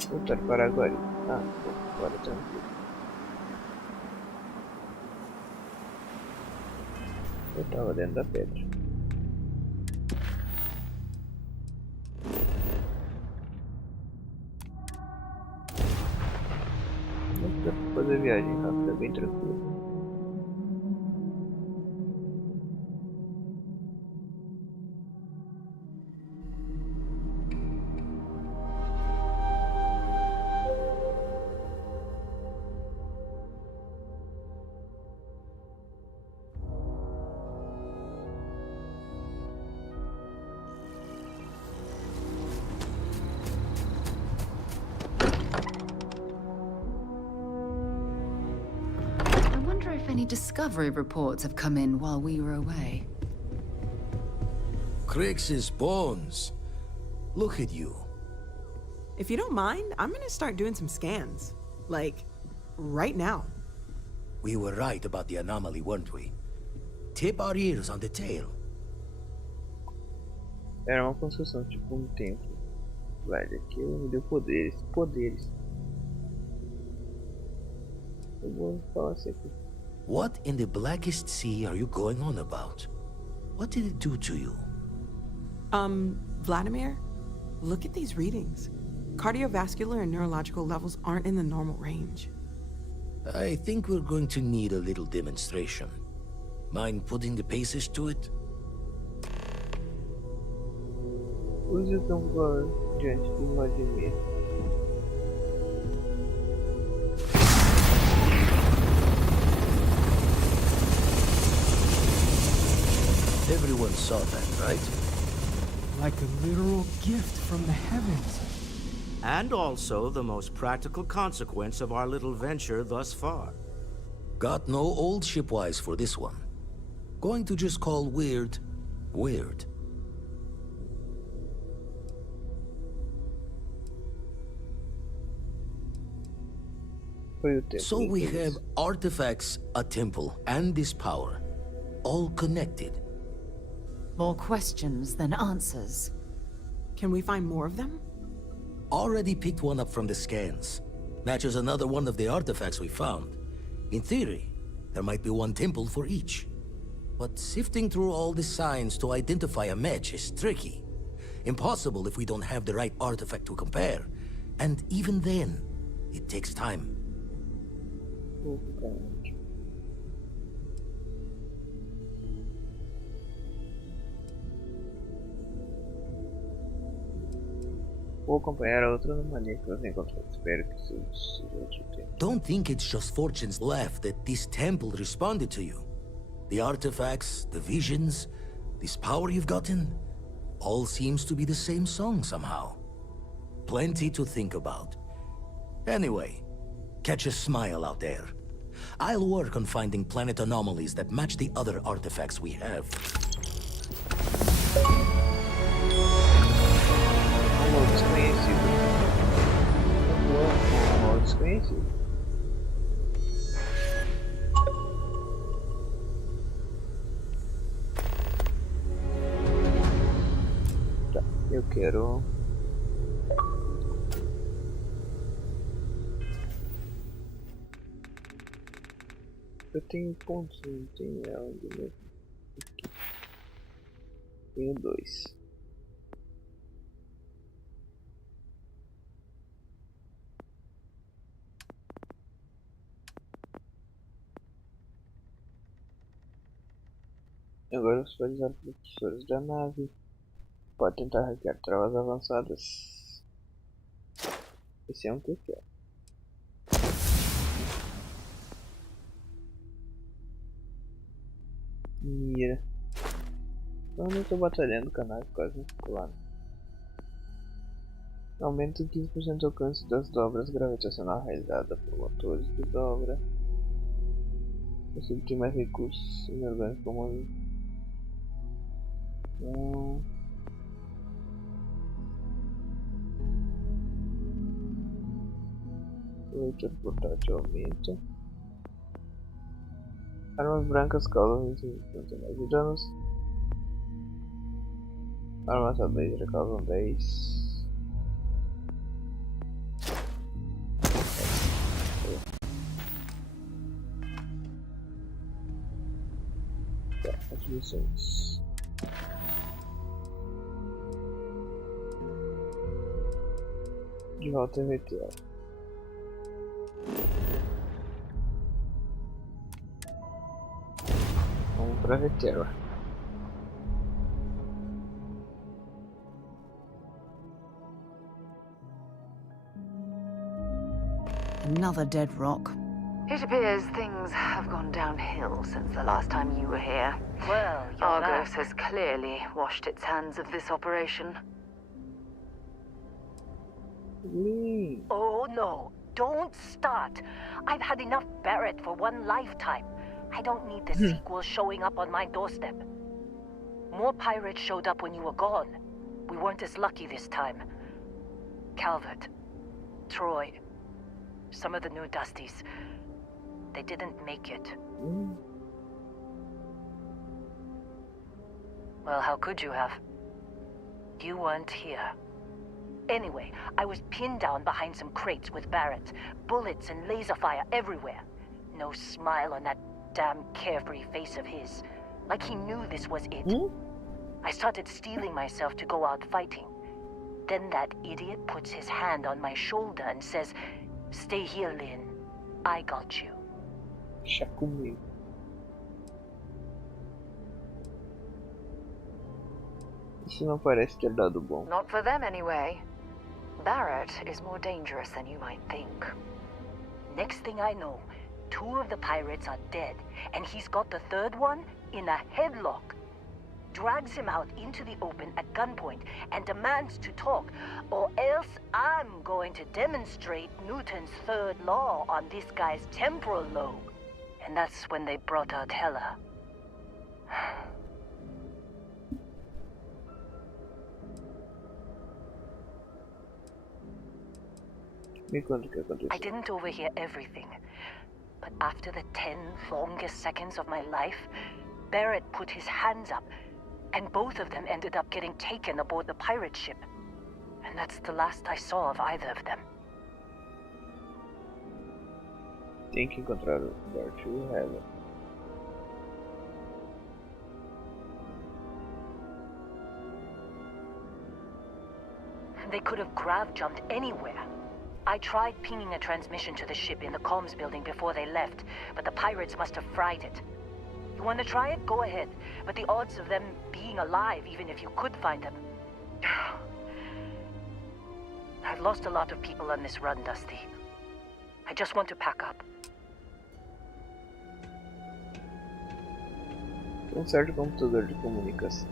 Voltar para agora. Ah, agora tranquilo. Eu tava dentro da pedra. Não dá pra fazer viagem rápida, bem tranquilo. Any discovery reports have come in while we were away. Crix's bones. Look at you. If you don't mind, I'm gonna start doing some scans. Like, right now. We were right about the anomaly, weren't we? Tip our ears on the tail. Era uma construção, tipo um templo. Velho, aquilo me deu poderes. Poderes. Eu vou falar assim aqui. What in the blackest sea are you going on about? What did it do to you? Vladimir, look at these readings. Cardiovascular and neurological levels aren't in the normal range. I think we're going to need a little demonstration. Mind putting the paces to it? Use o tambor diante de Vladimir. Everyone saw that, right? Like a literal gift from the heavens. And also the most practical consequence of our little venture thus far. Got no old shipwise for this one. Going to just call weird, weird. So we have artifacts, a temple, and this power. All connected. More questions than answers. Can we find more of them? Already picked one up from the scans. Matches another one of the artifacts we found. In theory, there might be one temple for each. But sifting through all the signs to identify a match is tricky. Impossible if we don't have the right artifact to compare. And even then, it takes time. Vou acompanhar a outra anomalia que você encontrou. Espero que seja outro tempo. Don't think it's just fortune's laugh that this temple responded to you. The artifacts, the visions, this power you've gotten, all seems to be the same song somehow. Plenty to think about. Anyway, catch a smile out there. I'll work on finding planet anomalies that match the other artifacts we have. Desconhecido. Desconhecido. Tá, eu quero. Eu tenho pontos, não tenho onde mesmo. Tenho 2. Agora os propulsores da nave. Pode tentar hackear travas avançadas. Esse é um que eu quero. Mira. Eu não estou batalhando o canal, quase não fico lá. Aumenta 15% o alcance das dobras gravitacional realizada por motores de dobra. Você tem mais recursos inorgânicos como o leitor portátil aumenta. Armas brancas causam 29 de danos. Armas a laser causam 10. Tá, as missões. De volta em VTL. Vamos pra VTL. Another dead rock. It appears things have gone downhill since the last time you were here. Well, Argos has clearly washed its hands of this operation. Oh no, don't start. I've had enough Barrett for one lifetime. I don't need the sequel showing up on my doorstep. More pirates showed up when you were gone. We weren't as lucky this time. Calvert, Troy, some of the new Dusties. They didn't make it. Well, how could you have? You weren't here. Anyway, I was pinned down behind some crates with Barrett. Bullets and laser fire everywhere. No smile on that damn carefree face of his. Like he knew this was it. I started steeling myself to go out fighting. Then that idiot puts his hand on my shoulder and says, "Stay here, Lynn. I got you." Deixa comigo. Isso não parece ter dado bom. Not for them anyway. Barrett is more dangerous than you might think. Next thing I know, 2 of the pirates are dead, and he's got the 3rd one in a headlock. Drags him out into the open at gunpoint and demands to talk, or else I'm going to demonstrate Newton's 3rd law on this guy's temporal lobe. And that's when they brought out Hela. I didn't overhear everything, but after the 10 longest seconds of my life, Barrett put his hands up, and both of them ended up getting taken aboard the pirate ship. And that's the last I saw of either of them. Tem que encontrar o Bart e o Helen. They could have grav jumped anywhere. I tried pinging a transmission to the ship in the comms building before they left, but the pirates must have fried it. You want to try it? Go ahead. But the odds of them being alive, even if you could find them... I've lost a lot of people on this run, Dusty. I just want to pack up. Conserte o computador de comunicação.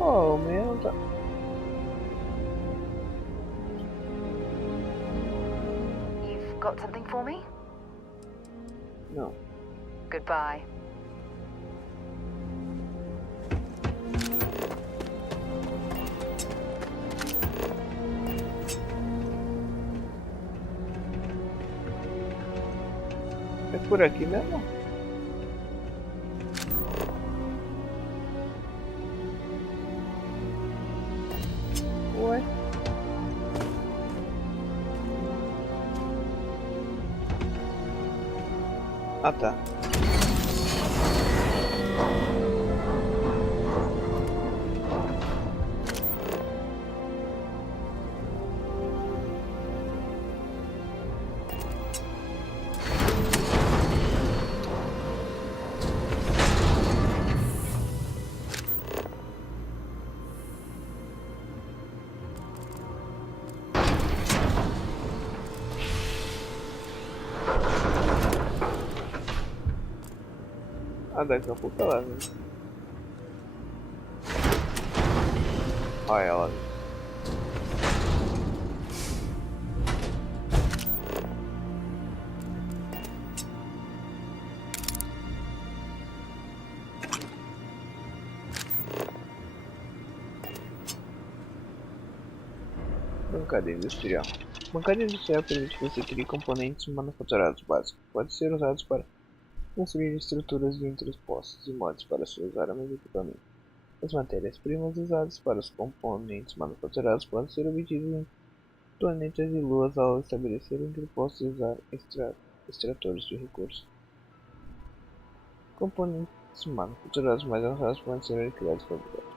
Oh, meu... You've got something for me? No. Goodbye. É por aqui mesmo? Ué? Ah, tá. Ah, daqui a pouco ela vem. Olha ela. Bancada industrial. Bancada industrial permite que você crie componentes manufaturados básicos. Pode ser usados para construir estruturas de entrepostos e mods para suas armas e equipamentos. As matérias-primas usadas para os componentes manufaturados podem ser obtidas em planetas e luas ao estabelecer entrepostos e usar extratores de recursos. Componentes manufaturados mais avançados podem ser criados e fabricados.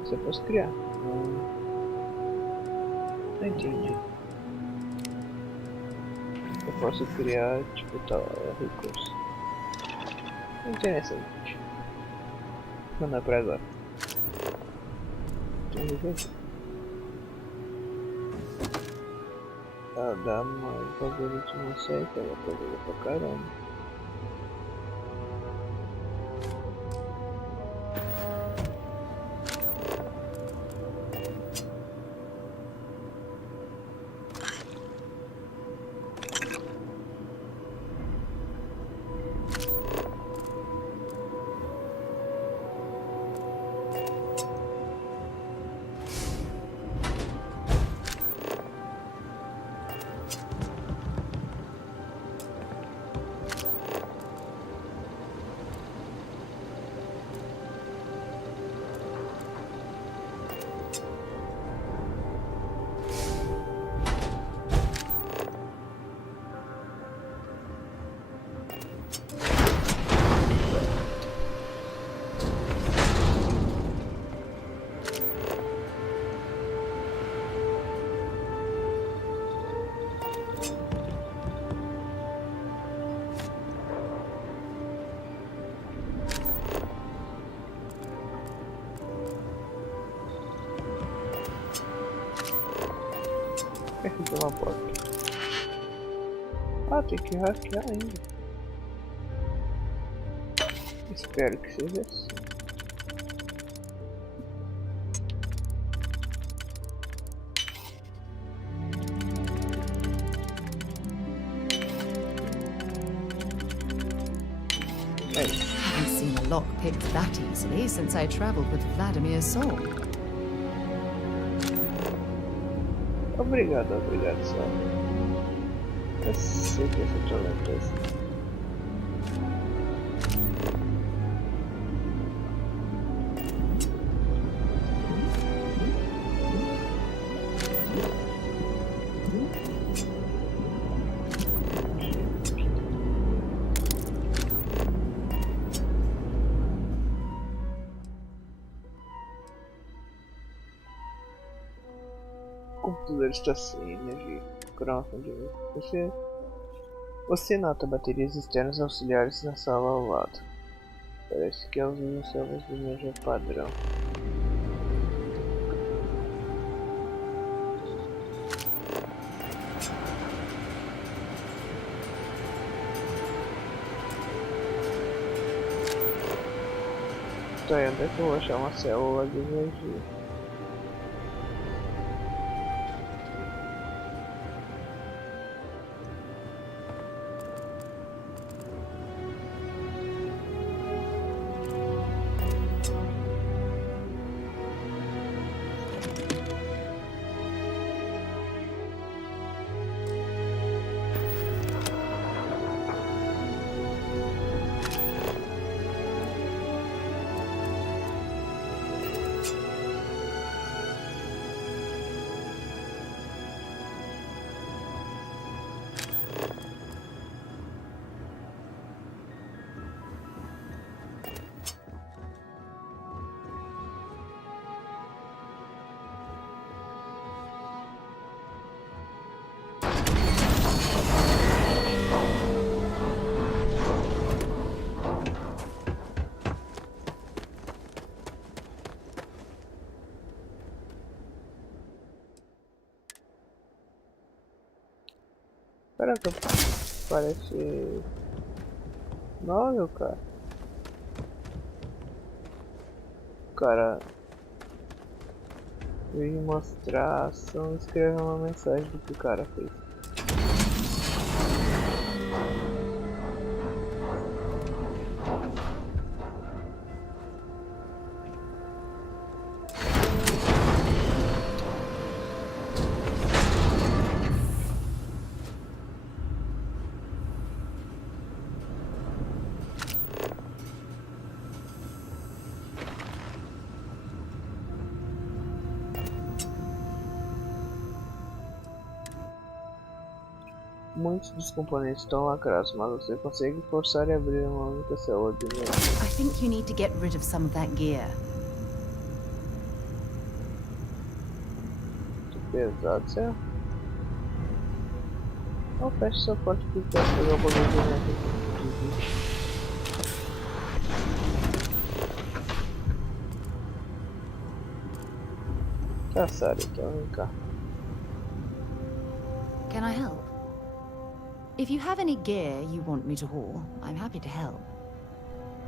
Você pode criar. Não entendi. Eu posso criar tipo tal recurso. Interessante. Mas não é pra agora. Vamos ver. Tá, dá mais algoritmo certo, ela coisa pra caramba. Aqui tem uma porta. Ah, tem que hackear ainda. Espero que seja assim. Haven't seen a lock picked that easily since I traveled with Vladimir's soul. Obrigado, Sam. Eu sei que essa tua lembrança. O computador está sem energia. Procurar uma fonte de energia. Você nota baterias externas auxiliares na sala ao lado. Parece que elas usam células de energia padrão. Então, onde é que eu vou achar uma célula de energia? Caraca, parece novel, cara. Cara, veio mostrar a ação, escreve uma mensagem do que o cara fez. Muitos dos componentes estão lacrados, mas você consegue forçar e abrir uma única célula de energia. I think you need to get rid of some of that gear. Muito pesado, certo? Não feche sua porta que pode pegar o bagulho de energia. Caçar, então, vem cá. Can I help? If you have any gear you want me to haul, I'm happy to help.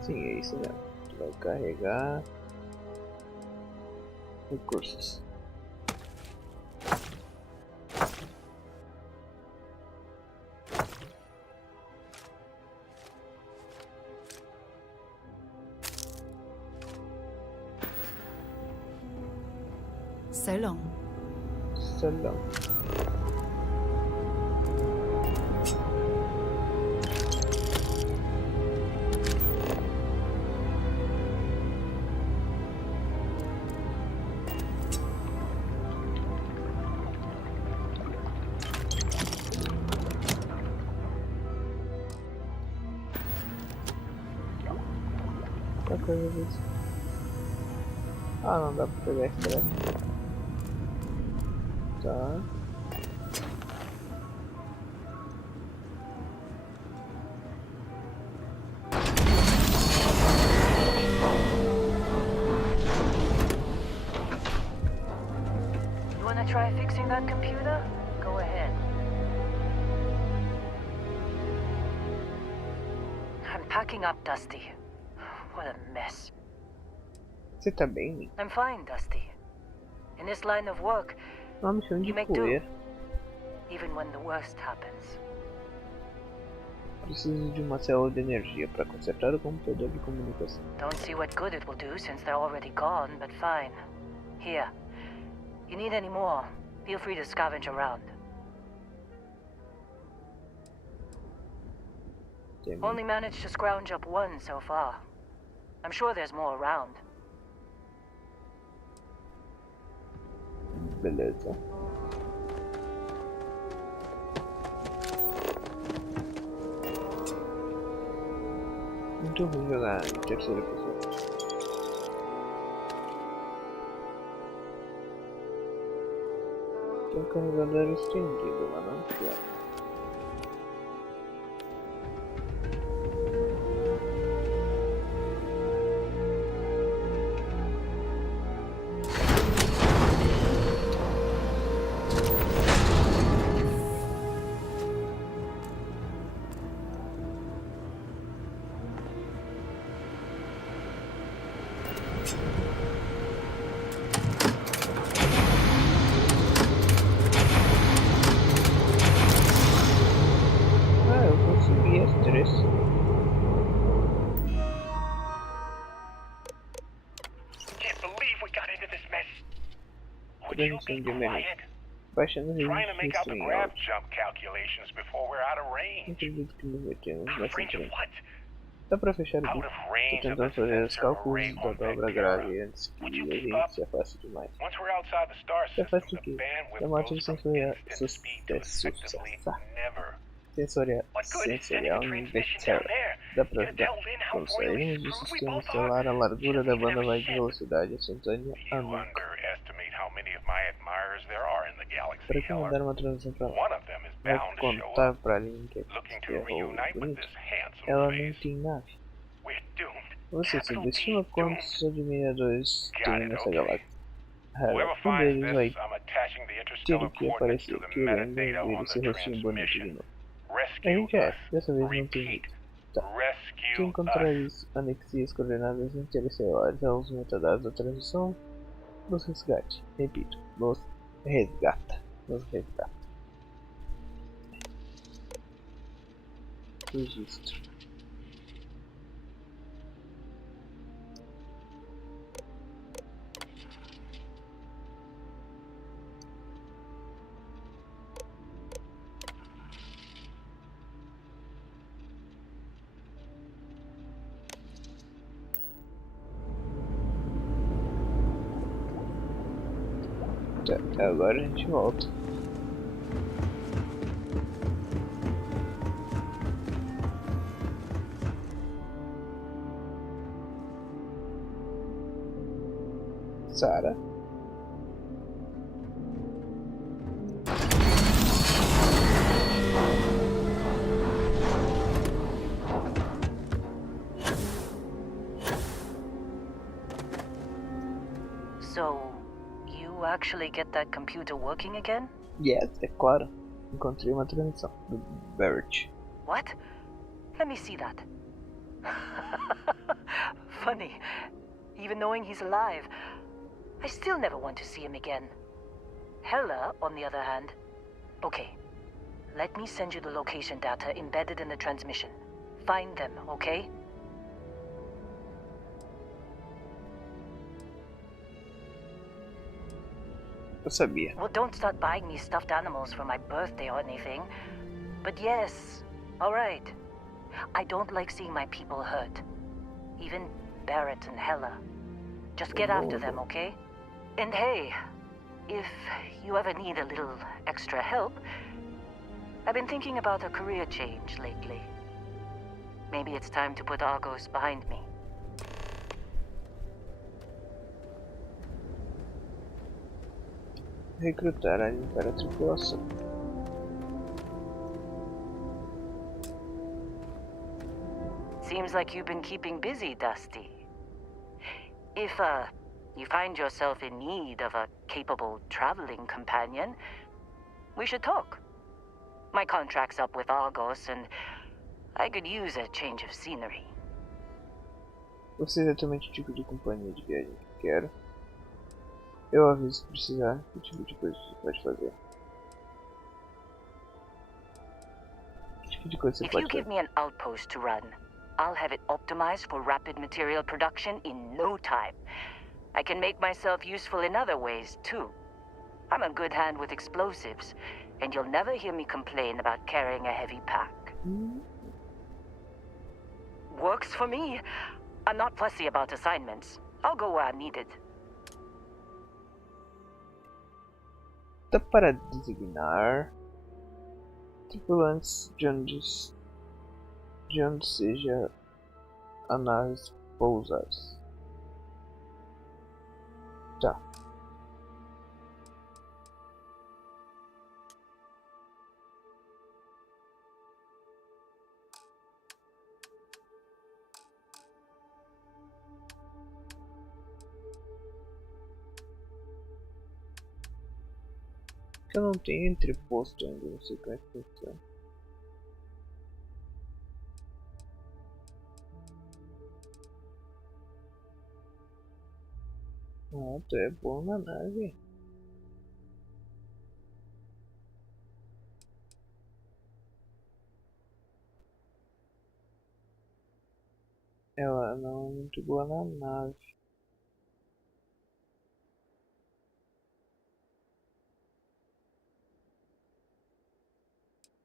Sim, é isso mesmo. Tu vai carregar recursos. So long. So long. Qualquer coisa disso. Ah, não dá pra pegar extra. Tá. You wanna try fixing that computer? Go ahead. I'm packing up, Dusty. What a mess. Você tá bem? I'm fine, Dusty. In this line of work, Uma missão de you make do, poeira. even when the worst happens. Preciso de uma célula de energia para consertar o computador de comunicação. Don't see what good it will do since they're already gone, but fine. Here. You need any more? Feel free to scavenge around. Only managed to scrounge up one so far. I'm sure there's more around. Beleza. Muito ruim jogar em terceira pessoa. Tem um carregador estendido, mas não funciona. Baixando o Trying to make out the registro em grab áudio. jump calculations before we're out of range. Acredito que nos metemos Out of nessa range of frente. what? Dá pra fechar o Out vídeo. of Tô range of tentando the fazer os sensor cálculos array da on dobra Vectera. grave antes que Would you a keep gente up? se afaste demais. Once we're outside the star Se system, afaste o the quê? bandwidth Chamate goes de from sensorial instant speed to effectively never. sensorial What good is sending a em transmission Vectera. down there? Dá pra Gonna ajudar. tell Lynn how Quando royally sairmos do screwed we sistema both are? estelar, a largura da Just banda even vai a de ship. velocidade instantânea Do a you nunca. underestimate how many of my admirers there are in the galaxy, Para que Heller? mandar uma transição pra lá? One of them is Vai bound to show contar up, pra Lynn que looking to é o reunite with bonito. this handsome Ela nem face. tem nave. We're doomed. Você Capital subestima D, quantos admiradores Got tem it, nessa okay. galáxia. Whoever Um finds deles vai this, I'm attaching the ter interstellar que coordinates aparecer to the querendo metadata ver on esse the rostinho bonito de transmission. novo. A Rescue gente é, us. dessa vez não tem Repeat. jeito. Tá. Se Rescue encontrar us. isso, anexe as coordenadas interestelares aos metadados da transição, nos resgate. Repito, nos resgata. Nos resgata. Registro. Tá, agora a gente volta. Sarah. So, you actually get that computer working again? Yes, é claro. Encontrei uma transmissão do Barrett. What? Let me see that. Funny. Even knowing he's alive, I still never want to see him again. Hella, on the other hand. Okay. Let me send you the location data embedded in the transmission. Find them, okay? Eu sabia. Well, don't start buying me stuffed animals for my birthday or anything. But yes, alright. I don't like seeing my people hurt. Even Barrett and Hella. Just get after them, okay? And hey, if you ever need a little extra help, I've been thinking about a career change lately. Maybe it's time to put Argos behind me. Recrutar alien para a tripulação. Seems like you've been keeping busy, Dusty. If, you find yourself in need of a capable traveling companion, we should talk. My contract's up with Argos, and I could use a change of scenery. Você é exatamente o tipo de companhia de viagem que quero. Eu aviso se precisar, que tipo de coisa você pode fazer. Que tipo de coisa você If pode you fazer? give me an outpost to run, I'll have it optimized for rapid material production in no time. I can make myself useful in other ways, too. I'm a good hand with explosives, and you'll never hear me complain about carrying a heavy pack. Works for me. I'm not fussy about assignments. I'll go where I'm needed. Tá para designar tripulantes de onde seja a nave pousar. Tá. Eu não tenho entreposto ainda, não sei como é que funciona. Ah, tu é bom na nave. Ela não é muito boa na nave.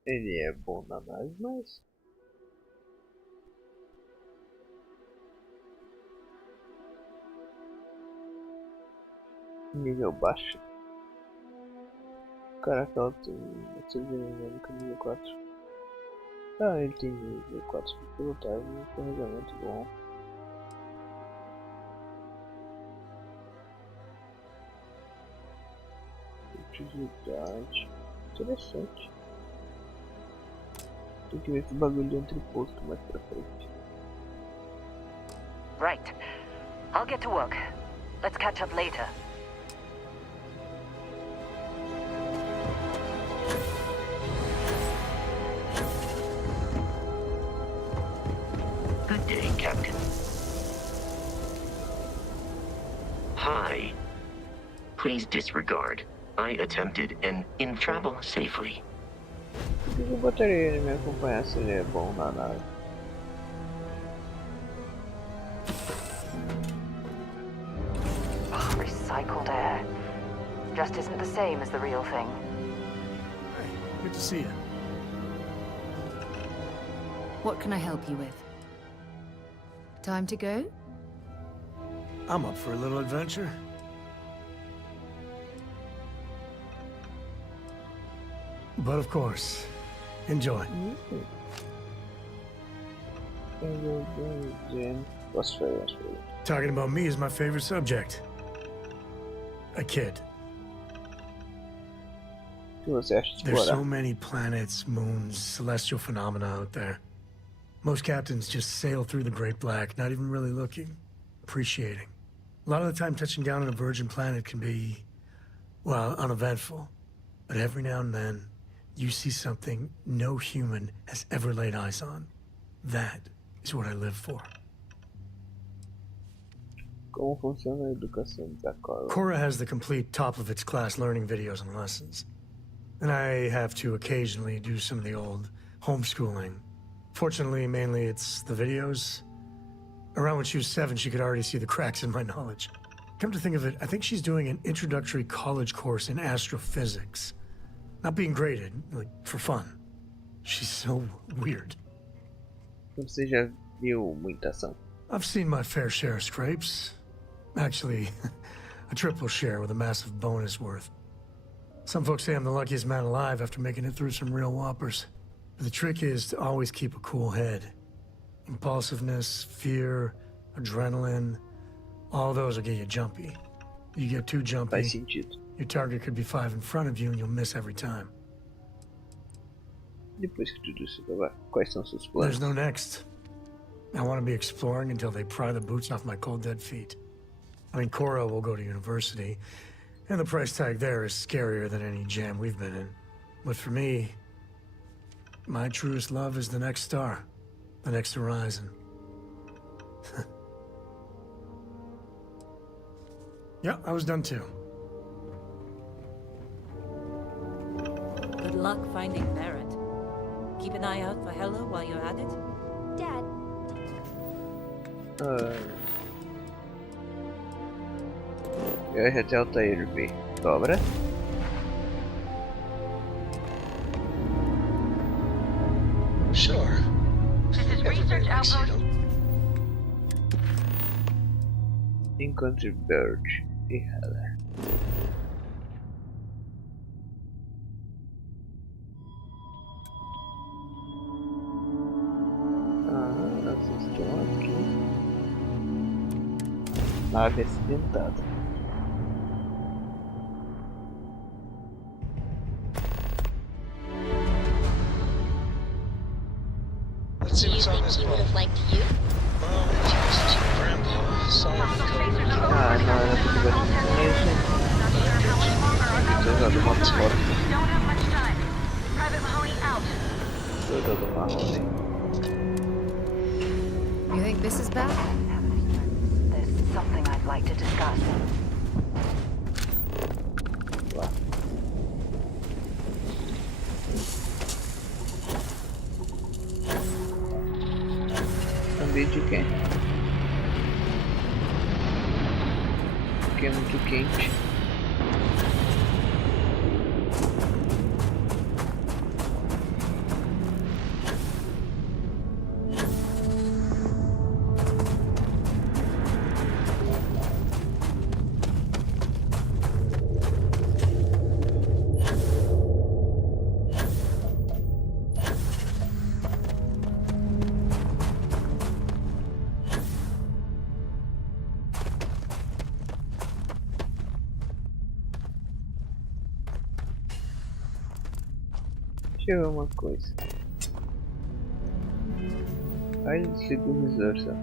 Ele é bom na nave, mas... nível baixo. Caraca, ela tem... essa dinâmica nível 4. Ah, ele tem nível 4 de pilotagem, carregamento bom. Utilidade. Interessante. Tem que ver esse bagulho de entreposto mais pra frente. Right. I'll get to work. Let's catch up later. Good day, Captain. Hi. Please disregard. I attempted and in travel safely. Por que eu botaria ele me acompanhar se ele é bom na nave? Recycled air. Just isn't the same as the real thing. Hey, good to see you. What can I help you with? Time to go? I'm up for a little adventure. But of course, enjoy. Posso fazer. Talking about me is my favorite subject. I kid. Você acha de There's explorar? so many planets, moons, celestial phenomena out there. Most captains just sail through the Great Black, not even really looking, appreciating. A lot of the time touching down on a virgin planet can be, well, uneventful. But every now and then, you see something no human has ever laid eyes on. That is what I live for. Como funciona a educação da Cora? Cora has the complete top-of-its-class learning videos and lessons. And I have to occasionally do some of the old homeschooling. Fortunately, mainly it's the videos. Around when she was 7, she could already see the cracks in my knowledge. Come to think of it, I think she's doing an introductory college course in astrophysics. Not being graded, like, for fun. She's so weird. Você já viu muita ação? I've seen my fair share of scrapes. Actually, a triple share with a massive bonus worth. Some folks say I'm the luckiest man alive after making it through some real whoppers. But the trick is to always keep a cool head. Impulsiveness, fear, adrenaline, all those will get you jumpy. You get too jumpy, Faz sentido. your target could be 5 in front of you and you'll miss every time. Depois que tudo isso acabar, quais são seus planos? There's no next. I want to be exploring until they pry the boots off my cold dead feet. I mean, Cora will go to university, and the price tag there is scarier than any jam we've been in. But for me, my truest love is the next star, the next horizon. Yeah, I was done too. Good luck finding Barrett. Keep an eye out for Hella while you're at it. Dad. Jag heter Altair B. Dobra. Sure. This is research outpost. Encontre Birch e Heather. Vocês estão aqui. Nave acidentada. Let's see what's on this He would boat. have liked you. Well, just Grandpa, sorry for covering the Não, era tudo mesmo. Vocês olham uma foto. Toda uma rolê. You think this is bad? There's something I'd like to discuss. Lá. Ambiente de quem? Porque é muito quente. Deixa eu ver uma coisa. Aí desliga o visor só.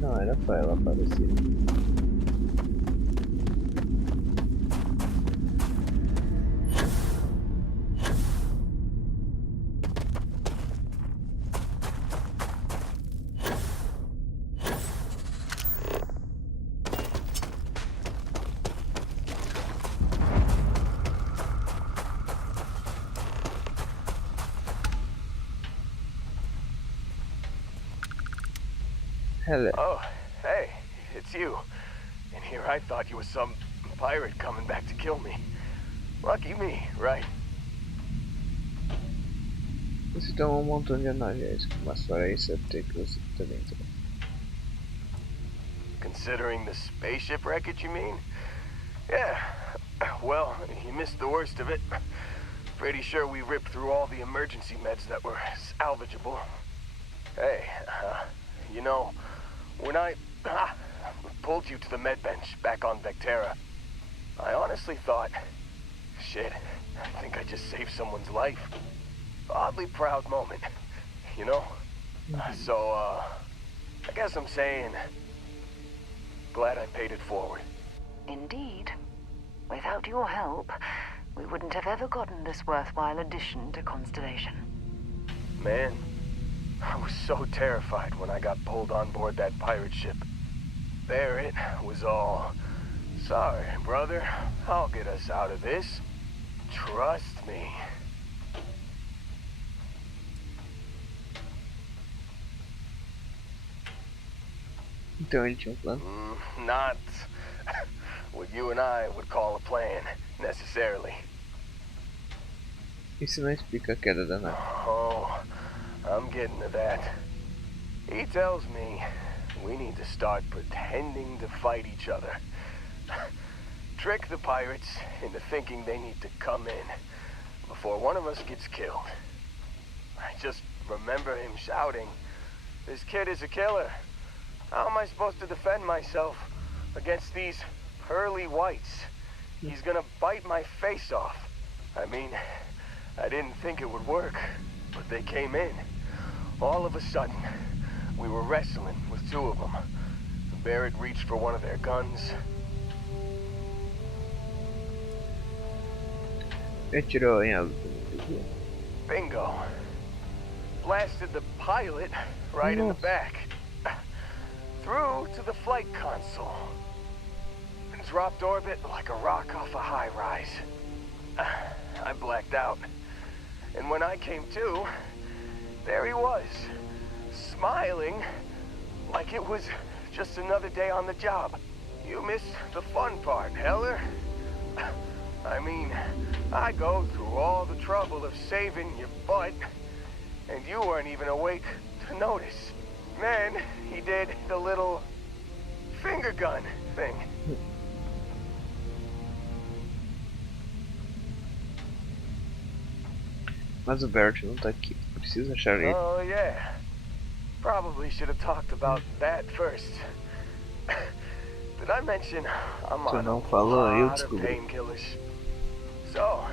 Não era pra ela aparecer. Hello. Oh, hey, it's you. And here I thought you were some pirate coming back to kill me. Lucky me, right? Você toma um montão de análises, mas para isso é ter que você tá dentro. Considering the spaceship wreckage, you mean? Yeah. Well, you missed the worst of it. Pretty sure we ripped through all the emergency meds that were salvageable. Hey, you know, when I pulled you to the med bench back on Vectera, I honestly thought, shit, I think I just saved someone's life. Oddly proud moment, you know? So, I guess I'm saying, glad I paid it forward. Indeed. Without your help, we wouldn't have ever gotten this worthwhile addition to Constellation. Man, I was so terrified when I got pulled on board that pirate ship. Barrett was all, sorry, brother, I'll get us out of this. Trust me. Então ele tinha um plano? Not what you and I would call a plan, necessarily. Isso não explica a queda da nave. Oh, I'm getting to that. He tells me we need to start pretending to fight each other. Trick the pirates into thinking they need to come in before one of us gets killed. I just remember him shouting, "This kid is a killer. How am I supposed to defend myself against these pearly whites? He's gonna bite my face off." I mean, I didn't think it would work, but they came in. All of a sudden, we were wrestling with two of them. Barrett reached for one of their guns. Atirou em algo. Bingo. Blasted the pilot right in the back. Through to the flight console. And dropped orbit like a rock off a high rise. I blacked out. And when I came to, there he was, smiling like it was just another day on the job. You missed the fun part, Heller. I mean, I go through all the trouble of saving your butt, and you weren't even awake to notice. Then he did the little finger gun thing. Mas o Barrett não tá aqui. Preciso achar ele. Oh yeah. Probably should have talked about that first. Did I mention I'm on a lot of painkillers? So,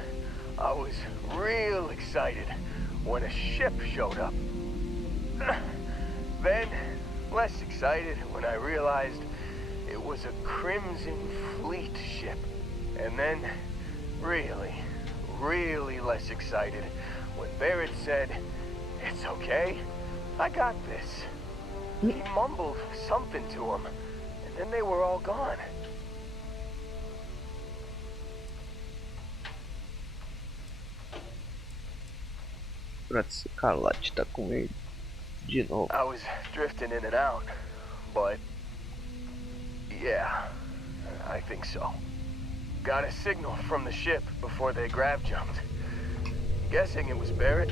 I was real excited when a ship showed up. Then, less excited when I realized it was a Crimson Fleet ship. And then, really less excited when Barrett said, "It's okay, I got this." He mumbled something to him, and then they were all gone. Carlotte tá com ele de novo. I was drifting in and out, but yeah, I think so. Got a signal from the ship before they grav jumped. Guessing it was Barrett.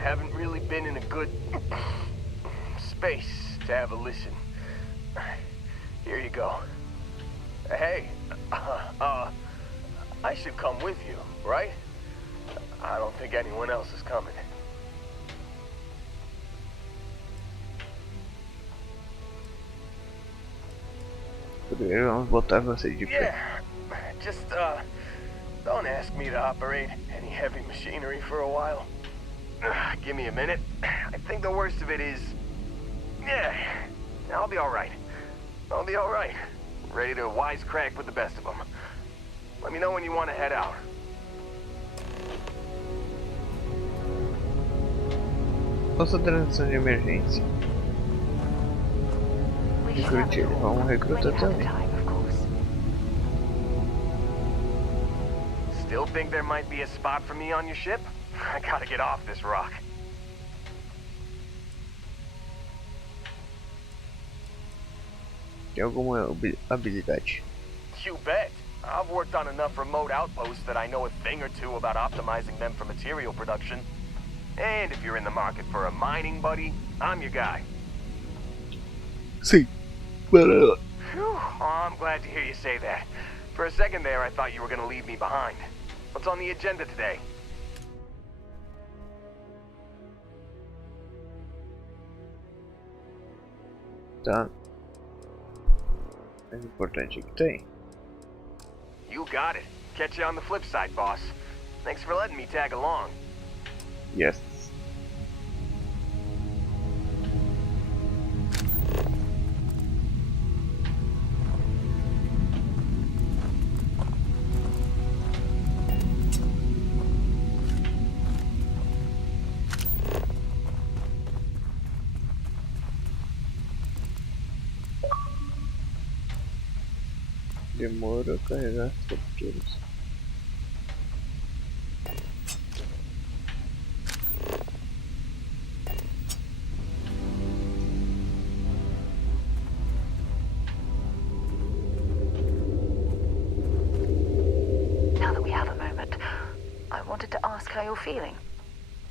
Haven't really been in a good space to have a listen. Here you go. Hey, I should come with you, right? I don't think anyone else is coming. Primeiro vamos botar você de pé. Yeah, just don't ask me to operate any heavy machinery for a while. Give me a minute. I think the worst of it is, yeah, I'll be all right. I'll be all right. Ready to wisecrack with the best of them. Let me know when you want to head out. Faça transição de emergência. Recrute ele. Vamos recrutar também. Still think there might be a spot for me on your ship? I gotta get off this rock. Tem alguma habilidade? You bet. I've worked on enough remote outposts that I know a thing or two about optimizing them for material production. And if you're in the market for a mining buddy, I'm your guy. Sim. Phew, oh, I'm glad to hear you say that. For a second there, I thought you were gonna leave me behind. What's on the agenda today? Tá. Mais importante é que tem. You got it. Catch you on the flip side, boss. Thanks for letting me tag along. Yes. Demora a carregar as capturas. Now that we have a moment, I wanted to ask how you're feeling.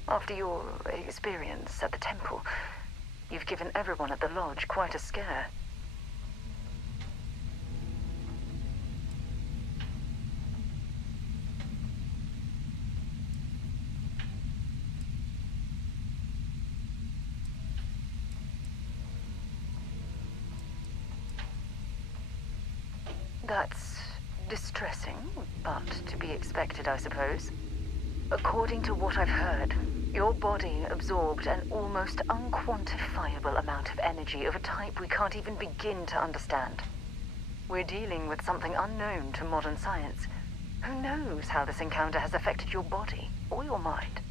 After your experience at the temple, you've given everyone at the lodge quite a scare. That's distressing, but to be expected, I suppose. According to what I've heard, your body absorbed an almost unquantifiable amount of energy of a type we can't even begin to understand. We're dealing with something unknown to modern science. Who knows how this encounter has affected your body or your mind?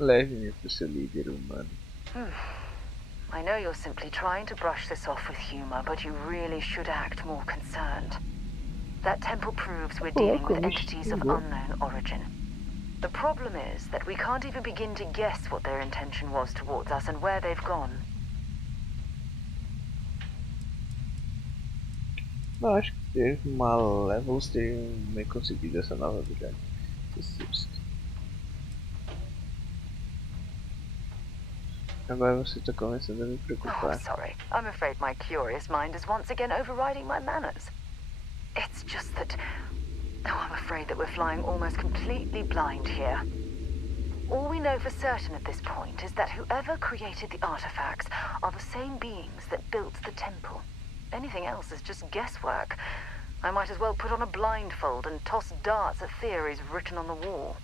Leve-me pro seu líder humano. I know you're simply trying to brush this off with humor, but you really should act more concerned. That temple proves we're dealing with entities of unknown origin. The problem is that we can't even begin to guess what their intention was towards us and where they've gone. Não, acho que ter Malévolos teriam meio conseguido essa nova habilidade. Agora você está começando a me preocupar. Oh, sorry. I'm afraid my curious mind is once again overriding my manners. It's just that... Oh, I'm afraid that we're flying almost completely blind here. All we know for certain at this point is that whoever created the artifacts are the same beings that built the temple. Anything else is just guesswork. I might as well put on a blindfold and toss darts at theories written on the wall.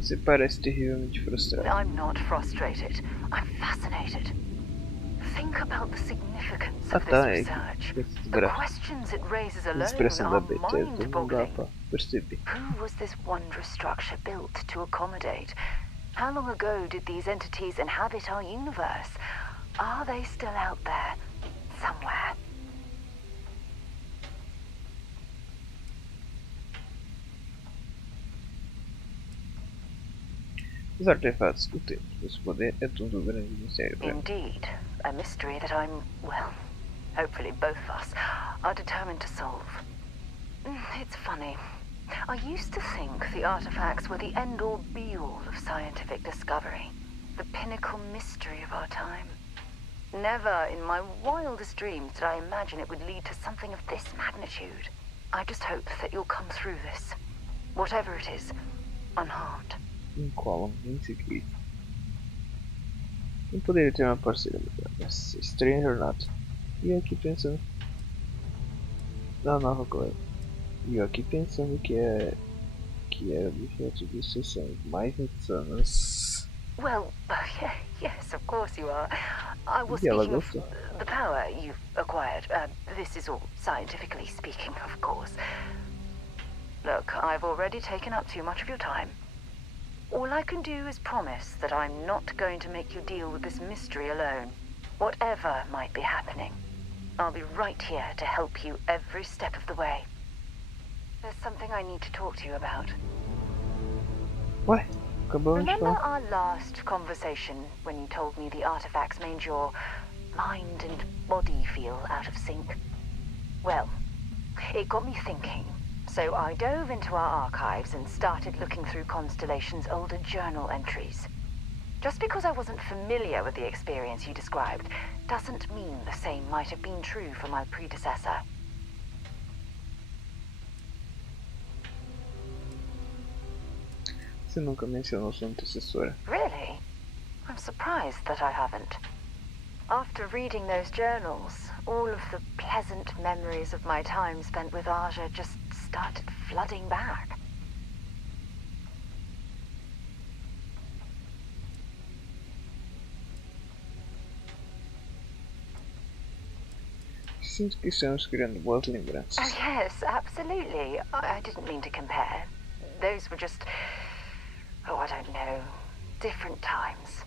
Você parece terrivelmente frustrado. I'm not frustrated. I'm fascinated. Think about the significance of this research. The questions it raises alone are mind-boggling. Who was this wondrous structure built to accommodate? How long ago did these entities inhabit our universe? Are they still out there, somewhere? Os artefatos do templo, esse poder é tudo grande mistério para mim. Indeed, a mystery that I'm, well, hopefully both of us are determined to solve. It's funny. I used to think the artifacts were the end-all be-all of scientific discovery, the pinnacle mystery of our time. Never in my wildest dreams did I imagine it would lead to something of this magnitude. I just hope that you'll come through this, whatever it is, unharmed. Column em seguida. Não poderia ter uma parceira nessa estranha jornada. E eu aqui pensando na nova coisa. E eu aqui pensando que era objeto de obsessão mais insanas. Well, yes, of course you are. I was speaking of the power you've acquired. This is all scientifically speaking, of course. Look, I've already taken up too much of your time. All I can do is promise that I'm not going to make you deal with this mystery alone. Whatever might be happening, I'll be right here to help you every step of the way. There's something I need to talk to you about. Ué, acabamos de Remember falar. our last conversation when you told me the artifacts made your mind and body feel out of sync? Well, it got me thinking. So I dove into our archives and started looking through Constellation's older journal entries. Just because I wasn't familiar with the experience you described doesn't mean the same might have been true for my predecessor. Você nunca mencionou sua antecessora. Really? I'm surprised that I haven't. After reading those journals, all of the pleasant memories of my time spent with Aja just started flooding back. Sinto que estamos criando boas lembranças. Oh yes, absolutely. I didn't mean to compare. Those were just, I don't know, different times.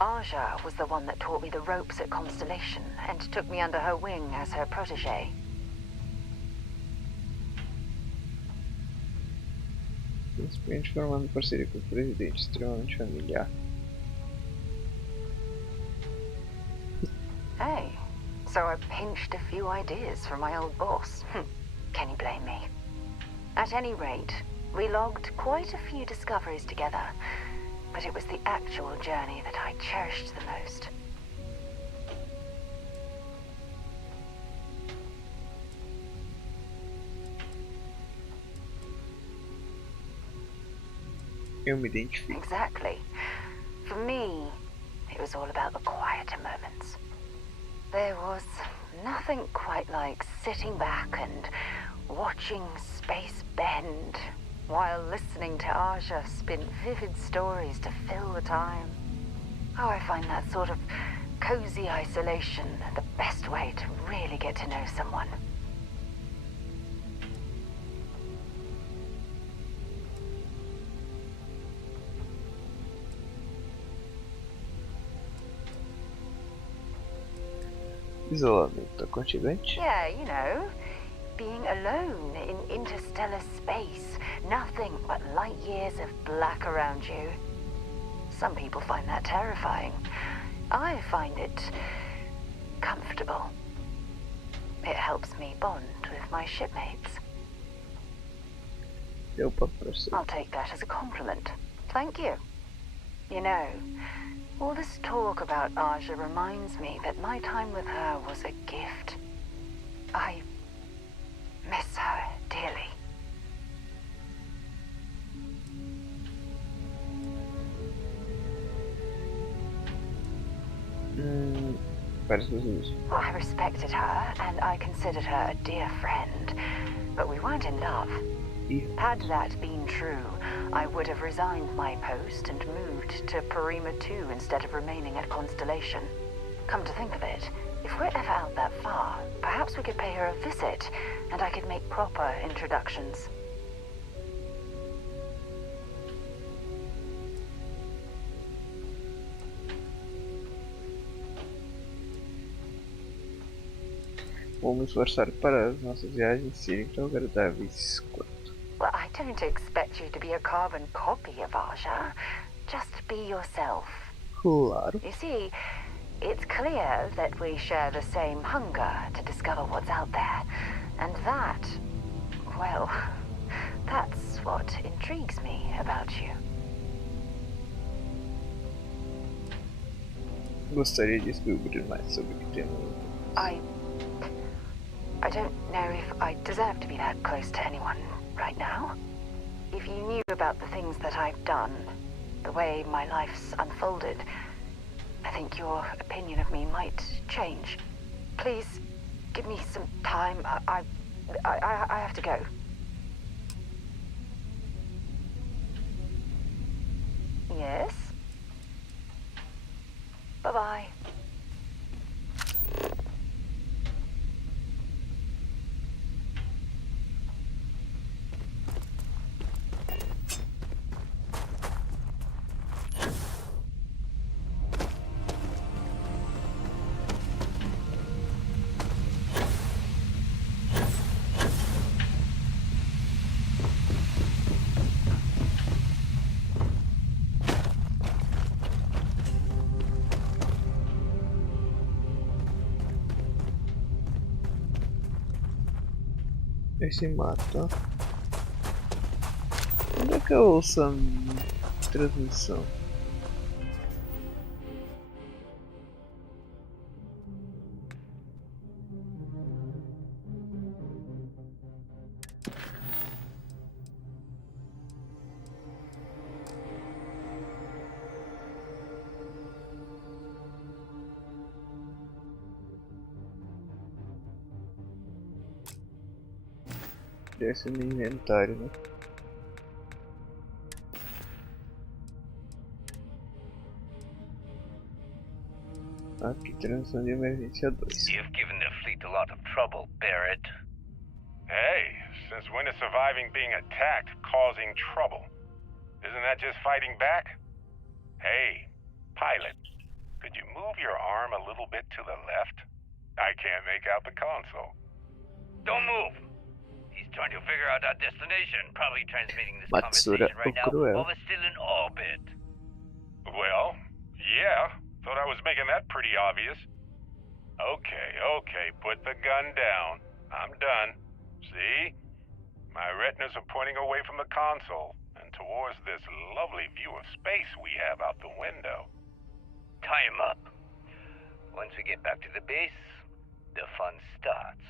Aja was the one that taught me the ropes at Constellation and took me under her wing as her protégé. Principalmente formando parceria com o presidente, extremamente familiar. Hey, so I pinched a few ideas from my old boss. Can you blame me? At any rate, we logged quite a few discoveries together, but it was the actual journey that I cherished the most. Eu me identifico. Exactly. For me, it was all about the quieter moments. There was nothing quite like sitting back and watching space bend while listening to Aja spin vivid stories to fill the time. Oh, I find that sort of cozy isolation the best way to really get to know someone. Isolamento aconchegante? Yeah, you know, being alone in interstellar space, nothing but light years of black around you. Some people find that terrifying. I find it comfortable. It helps me bond with my shipmates. I'll take that as a compliment. Thank you. You know, all this talk about Aja reminds me that my time with her was a gift. I miss her dearly. I respected her, and I considered her a dear friend, but we weren't in love. Had that been true, I would have resigned my post and moved to Parima 2 instead of remaining at Constellation. Come to think of it, if we're ever out that far, perhaps we could pay her a visit, and I could make proper introductions. Vou me esforçar para as nossas viagens serem tão agradáveis quanto. Well, I don't expect you to be a carbon copy of Aja. Just be yourself. Claro. You see, it's clear that we share the same hunger to discover what's out there. And that, well, that's what intrigues me about you. Gostaria de descobrir mais sobre o que temos. I don't know if I deserve to be that close to anyone right now. If you knew about the things that I've done, the way my life's unfolded, I think your opinion of me might change. Please, give me some time. I have to go. Yes? Bye-bye. Esse mata. Onde é que eu ouço a transmissão? Desce no inventário, né? Aqui, transição de emergência 2. You've given the fleet a lot of trouble, Barrett. Hey, since when is surviving being attacked causing trouble? Isn't that just fighting back? Hey, pilot, could you move your arm a little bit to the left? I can't make out the console. Don't move! He's trying to figure out our destination, probably transmitting this Matsura conversation right now while we're still in orbit. Well, yeah. Thought I was making that pretty obvious. Okay, put the gun down. I'm done. See? My retinas are pointing away from the console and towards this lovely view of space we have out the window. Tie him up. Once we get back to the base, the fun starts.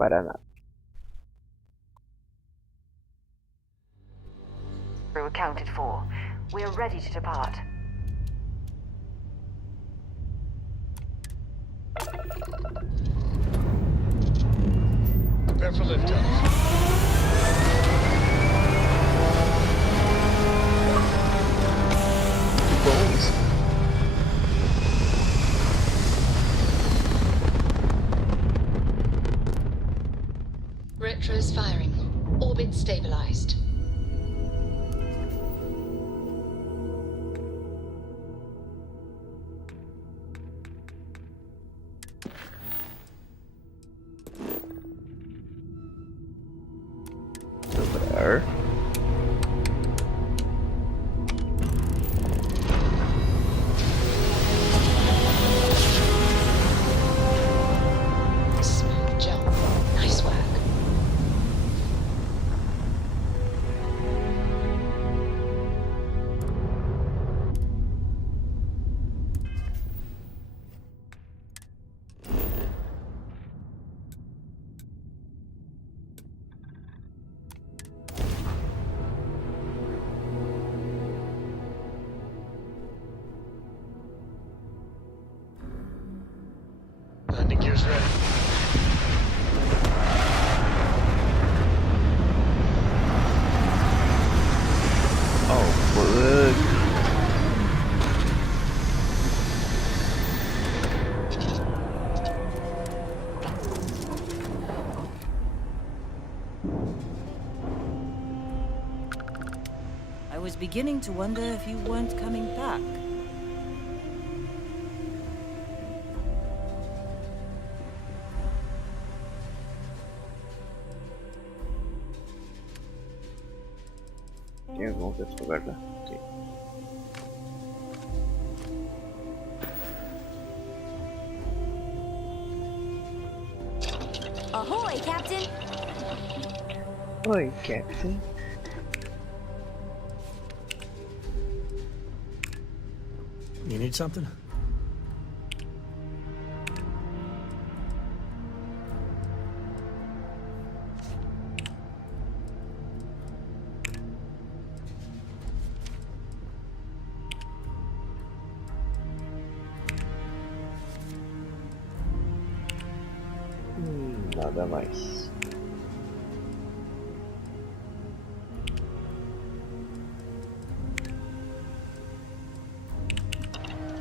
Paraná. We're accounted for. We're ready to depart. Prepare for liftoff. Bons. Retros firing. Orbit stabilized. Dobrar. Smooth jump. Nice work. Landing gear's ready. Oh, fuck. I was beginning to wonder if you weren't coming back. Tem alguma coisa pra guardar? Sim. Ahoy, Captain! Oi, Captain. You need something? Nada mais.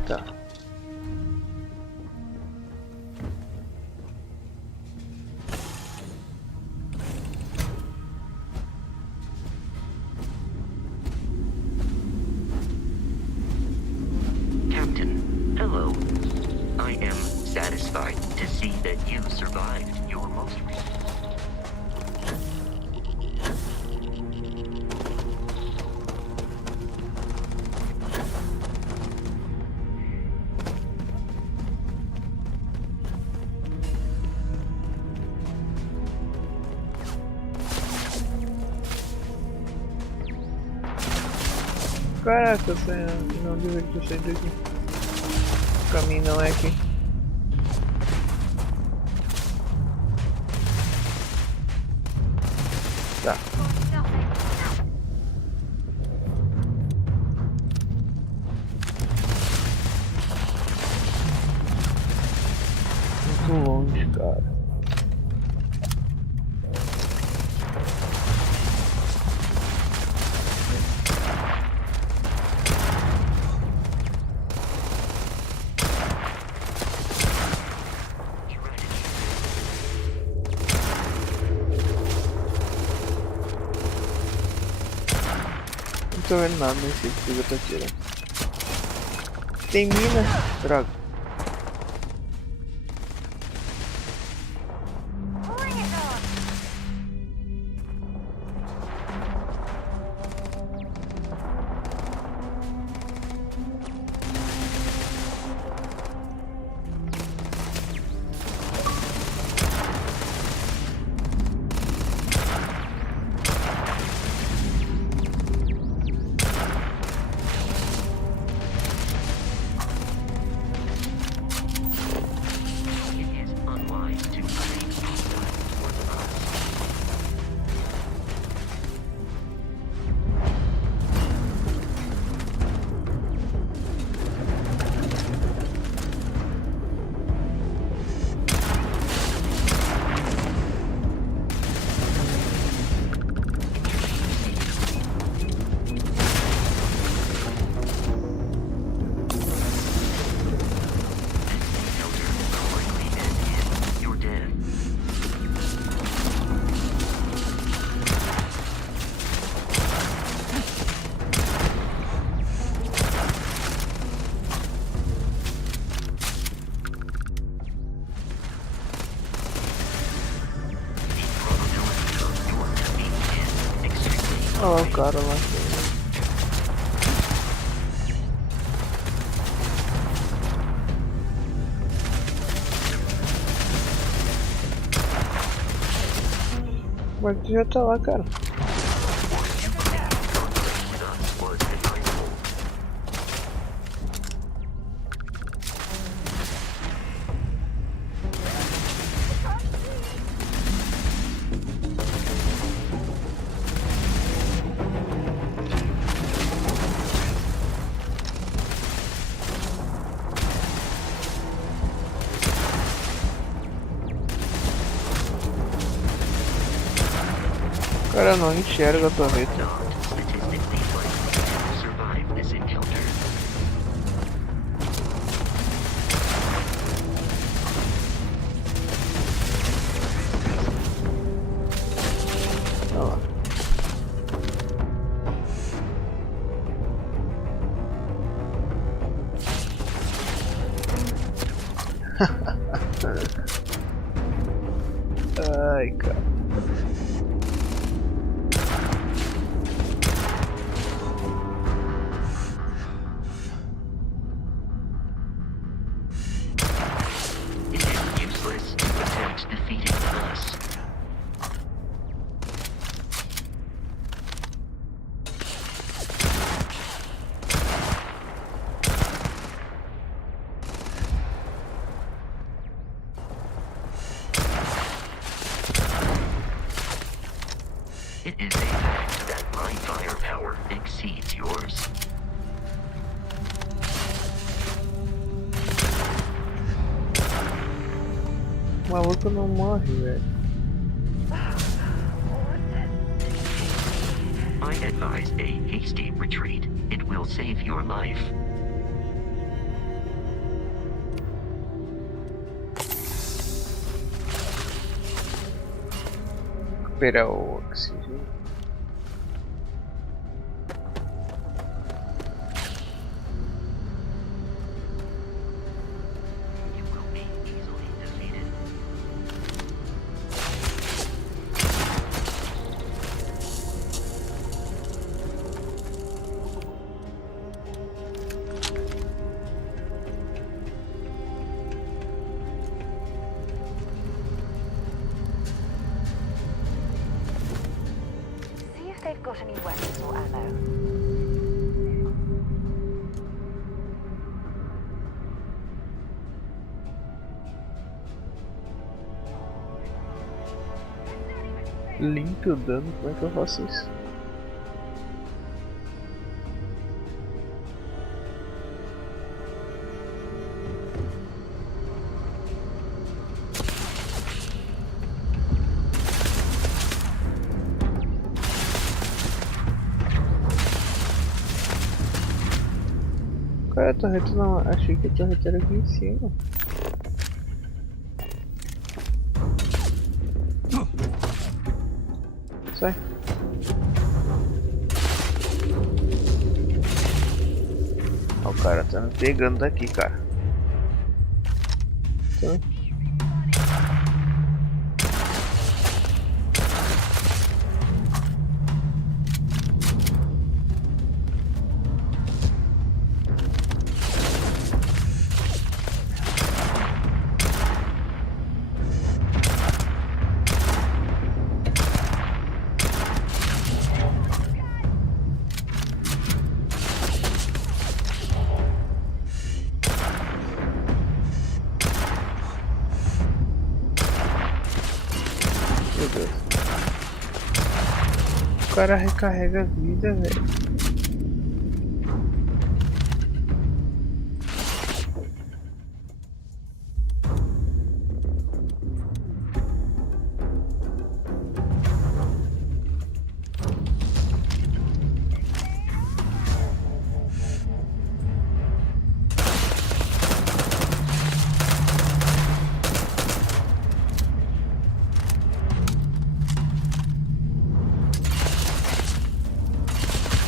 Tá. I am satisfied to see that you survived your most recent. Caraca, não deveria ter saído aqui. O caminho não é aqui. Tá. Muito longe, cara. Não tô vendo nada, nem sei o que eu tô tirando. Tem mina? Droga. Olha lá o cara lá. Mas tu já tá lá, cara. Cara, não enxerga a torreta. Ai, cara. It is a fact that my firepower exceeds yours. O maluco não morre, velho. I advise a hasty retreat. It will save your life. Recuperar o oxigênio. got any weapons or ammo? Limpe o dano, como é que eu faço isso? Cara, a torreta não, achei que a torreta era aqui em cima. Sai. Ó, o cara tá me pegando daqui, cara. Então... Meu Deus. O cara recarrega a vida, velho.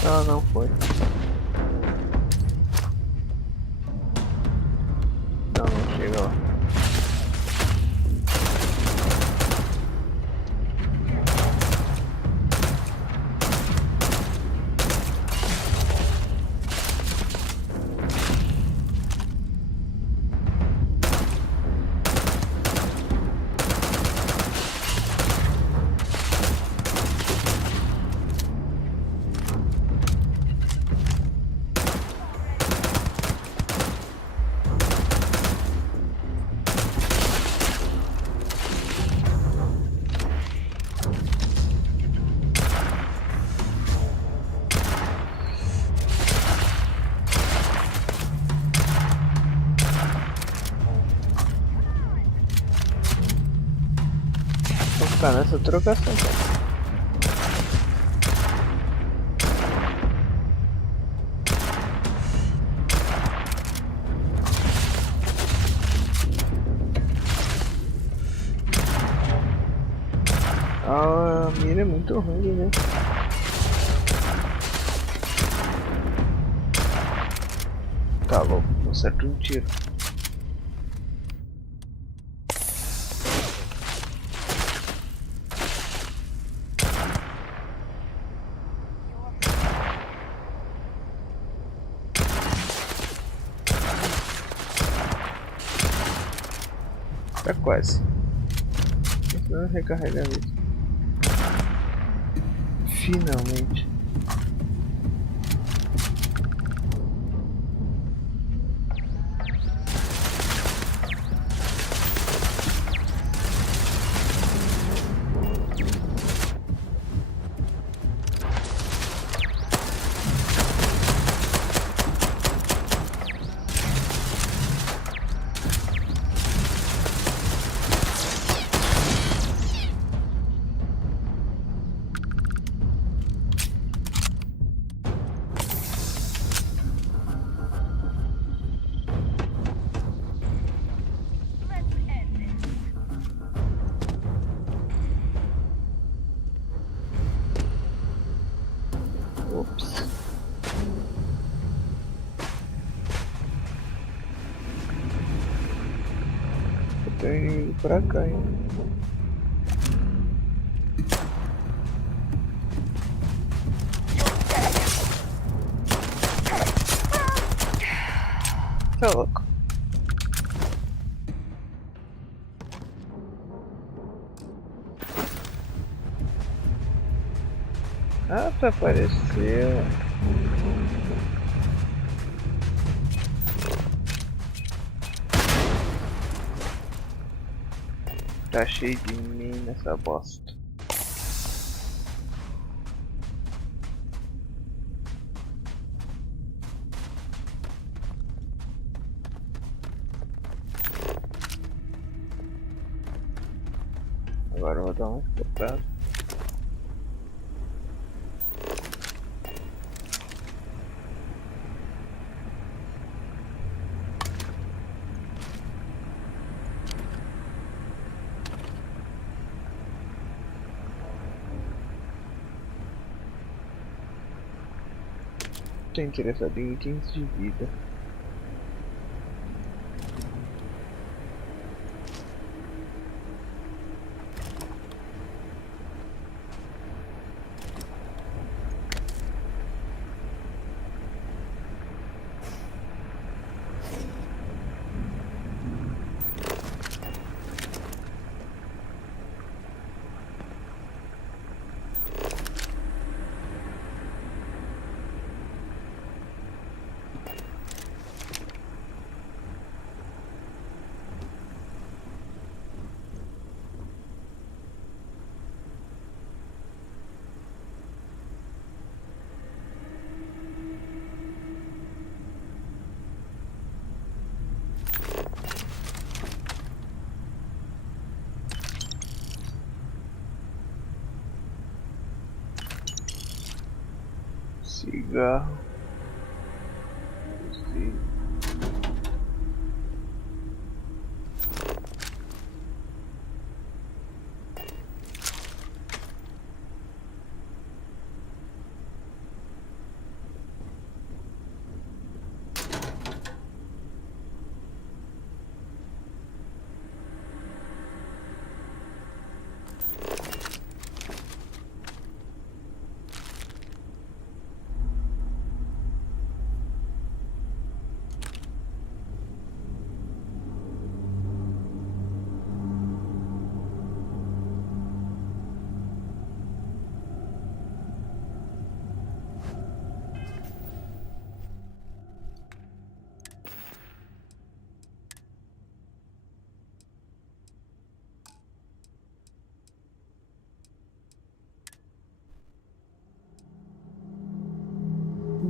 Ah, não foi. Não chega lá. Vou ficar nessa trocação, cara. A mira é muito ruim, né? Tá louco, acerta um tiro. Tá quase. Não recarregar isso. Finalmente. Ops. Eu tenho inimigo pra cá, hein? Tá louco. Ah, tá, apareceu. Tá cheio de mim nessa bosta. Agora eu vou dar uma escutada. Tô interessado em itens de vida. Cigarro.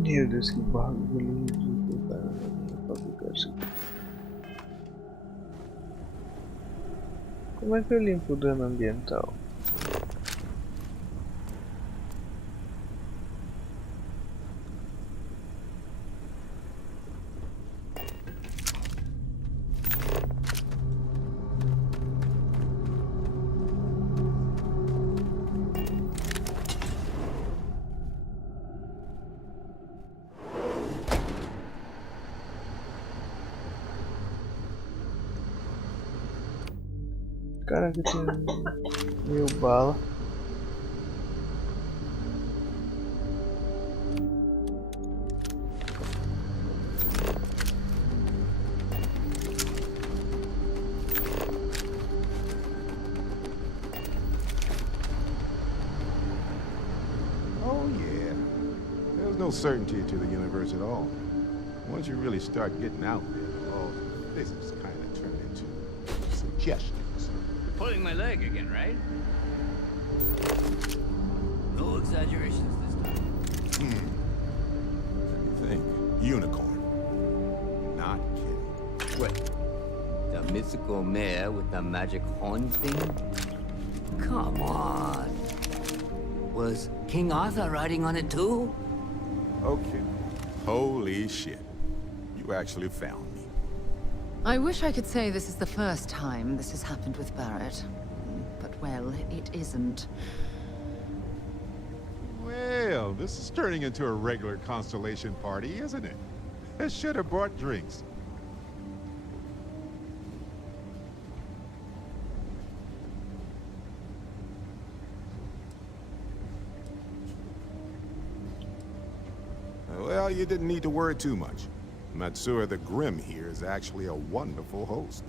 Meu Deus, que bagulho ridículo, cara. Pra ficar assim. Como é que eu limpo o dano ambiental? Caraca, tem 1000 bala. Oh yeah. There's no certainty to the universe at all. Once you really start getting out there, all physics kind of turn into suggestions. Pulling my leg again, right? No exaggerations this time. Let me think. Unicorn. Not kidding. Wait. The mythical mare with the magic horn thing? Come on. Was King Arthur riding on it too? Okay. Holy shit. You actually found me. I wish I could say this is the first time this has happened with Barrett. But, well, it isn't. Well, this is turning into a regular Constellation party, isn't it? I should have brought drinks. Well, you didn't need to worry too much. Matsura the Grim here is actually a wonderful host.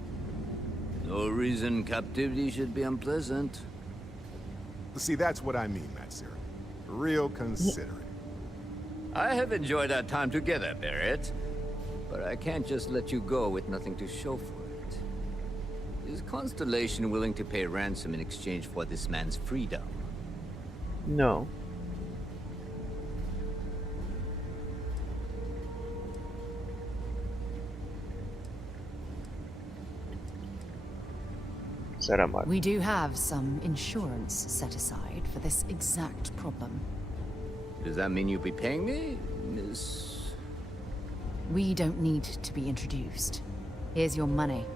No reason captivity should be unpleasant. See, that's what I mean, Matsura. Real considerate. I have enjoyed our time together, Barrett. But I can't just let you go with nothing to show for it. Is Constellation willing to pay ransom in exchange for this man's freedom? No. We do have some insurance set aside for this exact problem. Does that mean you'll be paying me, Miss... We don't need to be introduced. Here's your money.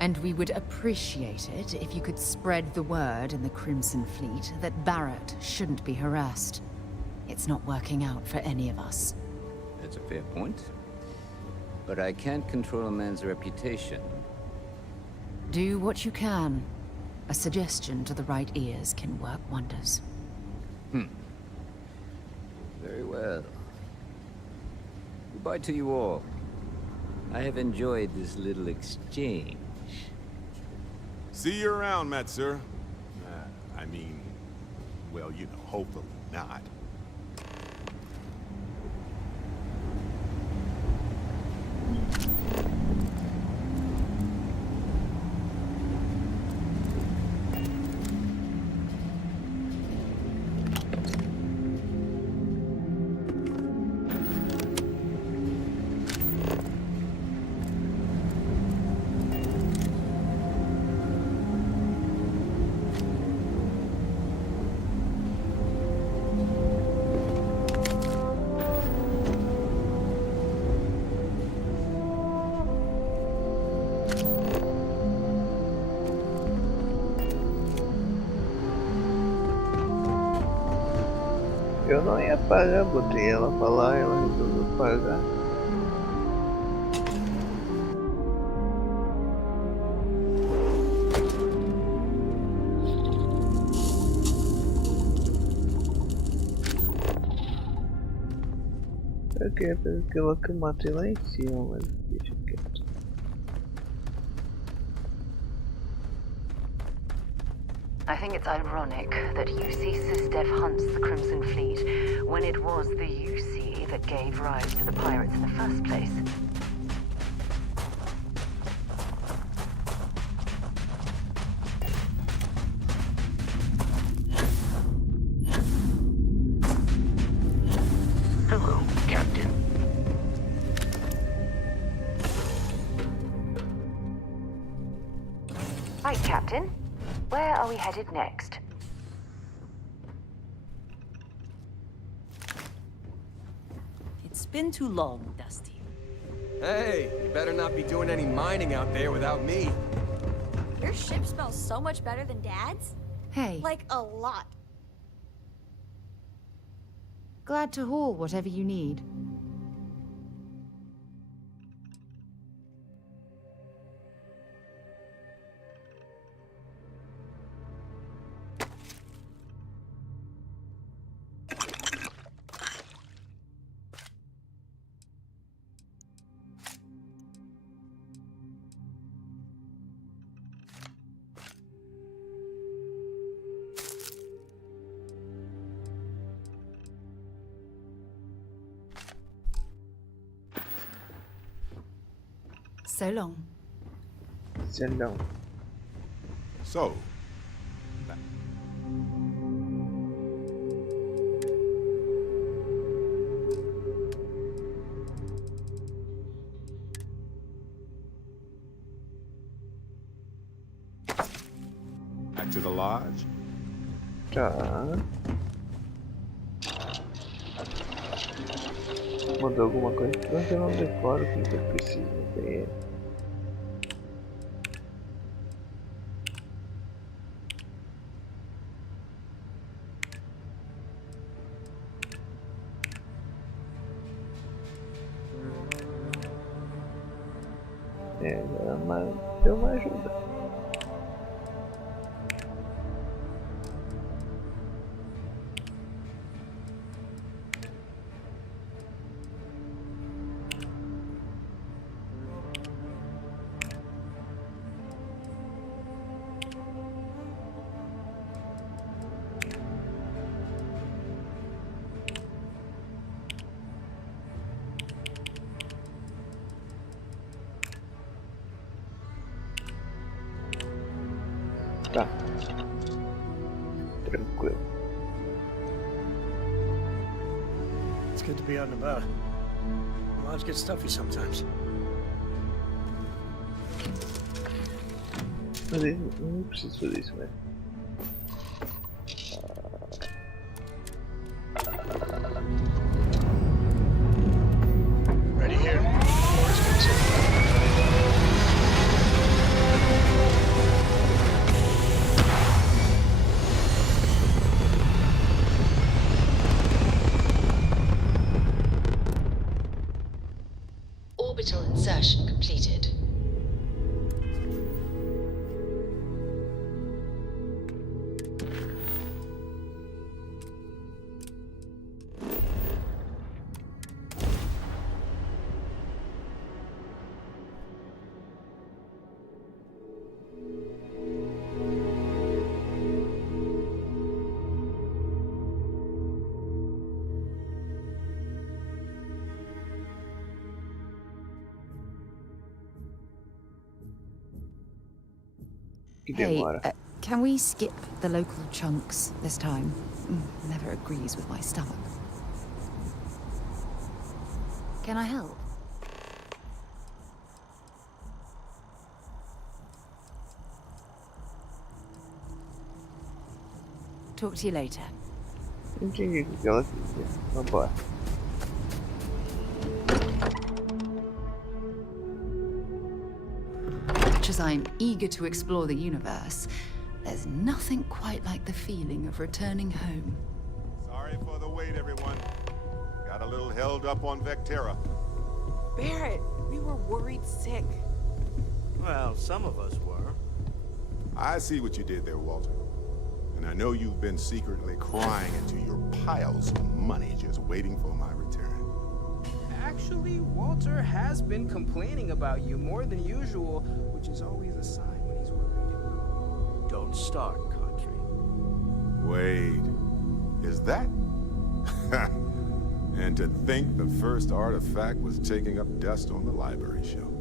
And we would appreciate it if you could spread the word in the Crimson Fleet that Barrett shouldn't be harassed. It's not working out for any of us. That's a fair point. But I can't control a man's reputation. Do what you can. A suggestion to the right ears can work wonders. Very well. Goodbye to you all. I have enjoyed this little exchange. See you around, Metzer. I mean, well, you know, hopefully not. Eu não ia pagar, botei ela pra lá, ela resolveu pagar. Eu queria fazer aquilo que eu matei lá em cima, mas deixa quieto. I think it's ironic that UC Sysdef hunts the Crimson Fleet when it was the UC that gave rise to the pirates in the first place. Hello, Captain. Right, Captain. Where are we headed next? It's been too long, Dusty. Hey, you better not be doing any mining out there without me. Your ship smells so much better than Dad's. Hey. Like a lot. Glad to haul whatever you need. So long. So long. So. Back to the lodge? Tá. Mandou alguma coisa? Mas eu não decoro o que eu preciso ver. Deu uma ajuda. Tá. Tranquilo. It's good to be out and about. The lodge gets stuffy sometimes. Mas eu não preciso fazer isso, velho. Ready here. Orders continue. Orbital insertion completed. Hey, can we skip the local chunks this time? Never agrees with my stomach. Can I help? Talk to you later. Entendi o que ela quis dizer. Vambora. Much as I'm eager to explore the universe, there's nothing quite like the feeling of returning home. Sorry for the wait, everyone. Got a little held up on Vectera. Barrett, we were worried sick. Well, some of us were. I see what you did there, Walter. And I know you've been secretly crying into your piles of money just waiting for my return. Actually, Walter has been complaining about you more than usual, which is always a sign when he's worried. Don't start, country. Wait, is that? And to think the first artifact was taking up dust on the library shelf.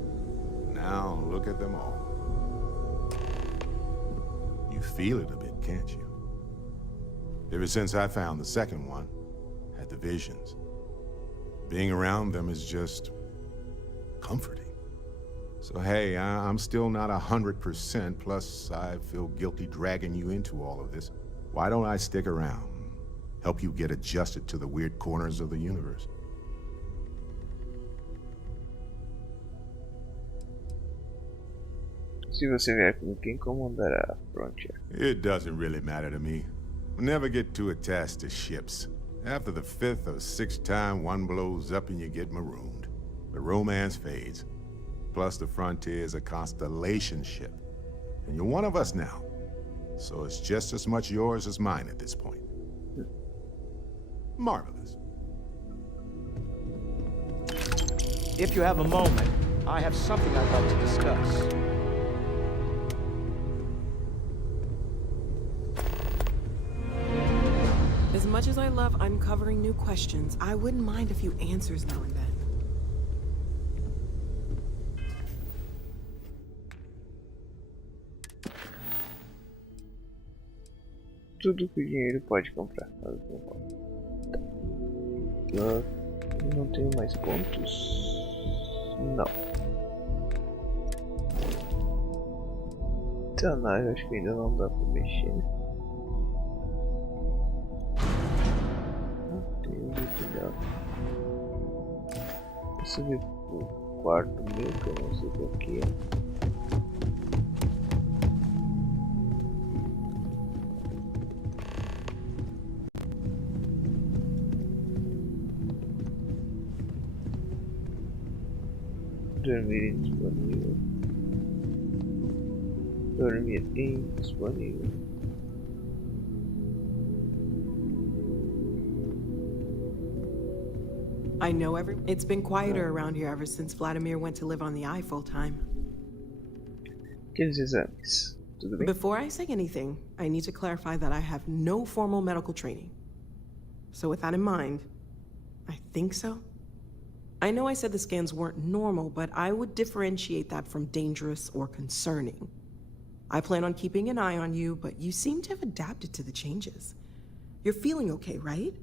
Now look at them all. You feel it a bit, can't you? Ever since I found the second one, had the visions. Being around them is just comforting. So hey, I'm still not 100%, plus I feel guilty dragging you into all of this. Why don't I stick around? Help you get adjusted to the weird corners of the universe. Se você vier com quem comandará a Frontier. It doesn't really matter to me. Never get too attached to ships. After the 5th or 6th time, one blows up and you get marooned. The romance fades. Plus, the Frontier is a constellation ship. And you're one of us now. So it's just as much yours as mine at this point. Marvelous. If you have a moment, I have something I'd like to discuss. As much as I love uncovering new questions, I wouldn't mind a few answers now and then. Tudo que o dinheiro pode comprar. Não tenho mais pontos. Não. Então não, eu acho que ainda não dá pra mexer, né? Vou subir pro quarto meu, que eu não sei o que é. Dormir indisponível. Dormir indisponível. I know it's been quieter around here ever since Vladimir went to live on the Eye full time. Aqueles exames. Tudo bem? Before I say anything, I need to clarify that I have no formal medical training. So with that in mind, I think so. I know I said the scans weren't normal, but I would differentiate that from dangerous or concerning. I plan on keeping an eye on you, but you seem to have adapted to the changes. You're feeling okay, right?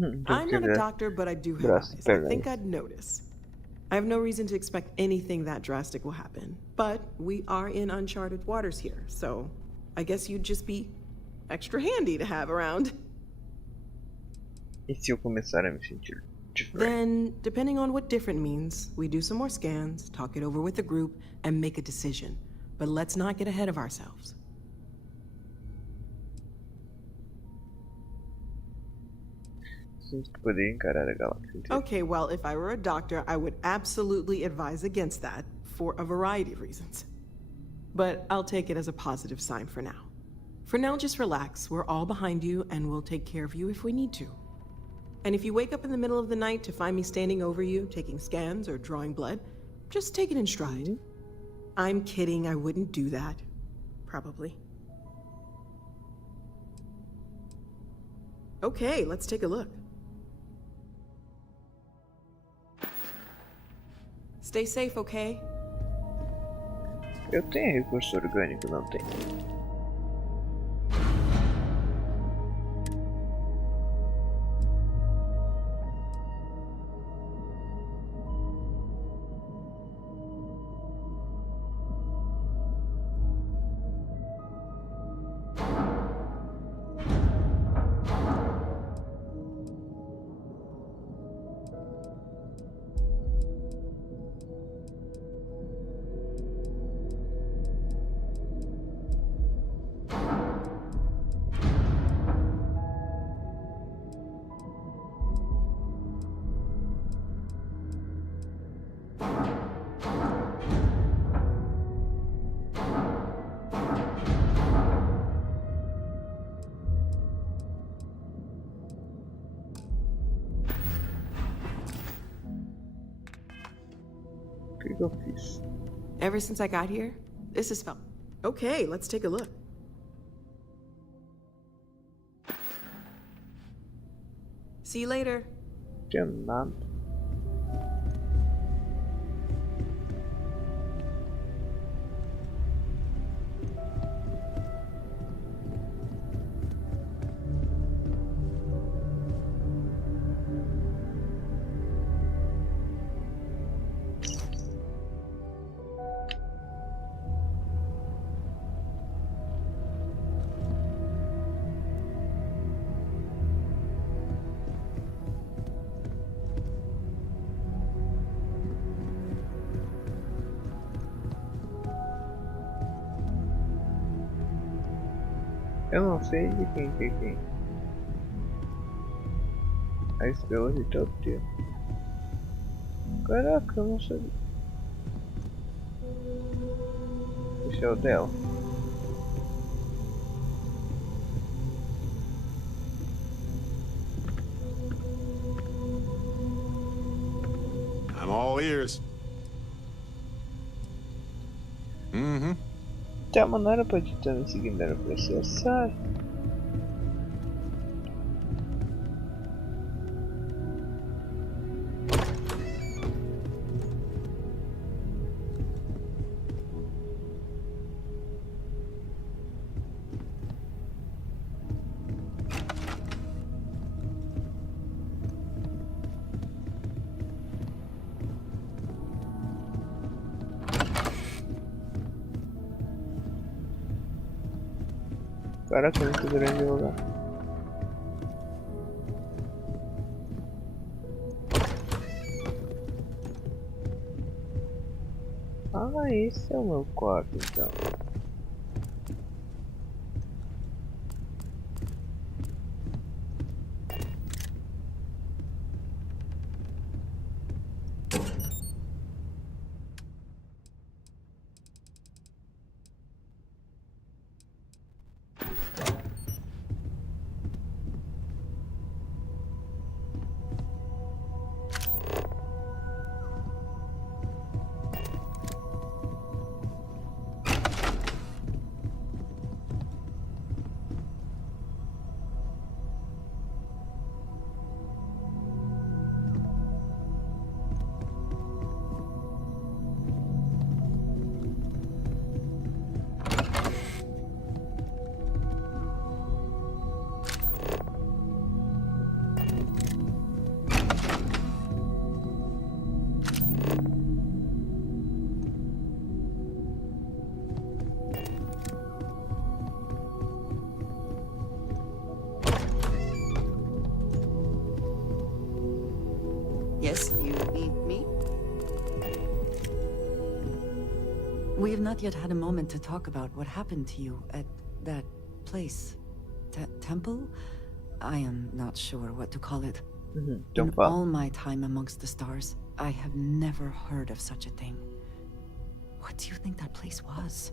I'm not a doctor, but I do have eyes. I think I'd notice. I have no reason to expect anything that drastic will happen, but we are in uncharted waters here, so I guess you'd just be extra handy to have around. E se eu começar a me sentir diferente? Then, depending on what different means, we do some more scans, talk it over with the group, and make a decision. But let's not get ahead of ourselves. Poder encarar a galáxia. Okay, well, if I were a doctor, I would absolutely advise against that, for a variety of reasons. But I'll take it as a positive sign for now. For now, just relax. We're all behind you, and we'll take care of you if we need to. And if you wake up in the middle of the night to find me standing over you, taking scans or drawing blood, just take it in stride. I'm kidding, I wouldn't do that. Probably. Okay, let's take a look. Stay safe, okay? Eu tenho recurso orgânico, não tenho? O que eu fiz? Ever since I got here, this has felt... Okay, let's take a look. See you later. Tinha nada. Eu não sei de quem que é quem. A estrela de todo tempo. Caraca, eu não sabia. Esse é o dela. I'm all ears. Tem uma maneira para editar me seguindo era processar. Caraca, é muito grande o lugar. Ah, esse é o meu quarto então. have not yet had a moment to talk about what happened to you at that place. Temple? I am not sure what to call it. In all my time amongst the stars, I have never heard of such a thing. What do you think that place was?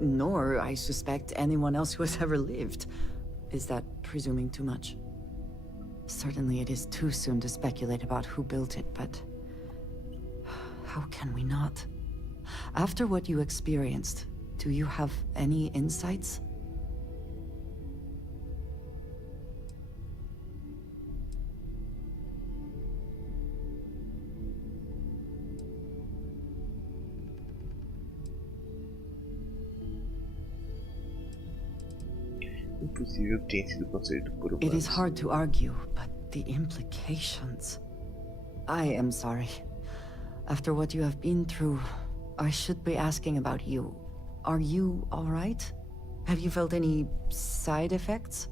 Nor I suspect anyone else who has ever lived. Is that presuming too much? Certainly it is too soon to speculate about who built it, but how can we not? After what you experienced, do you have any insights? Impossível que tenha sido construído por humanos. It is hard to argue, but the implications... I am sorry. After what you have been through, I should be asking about you. Are you all right? Have you felt any side effects?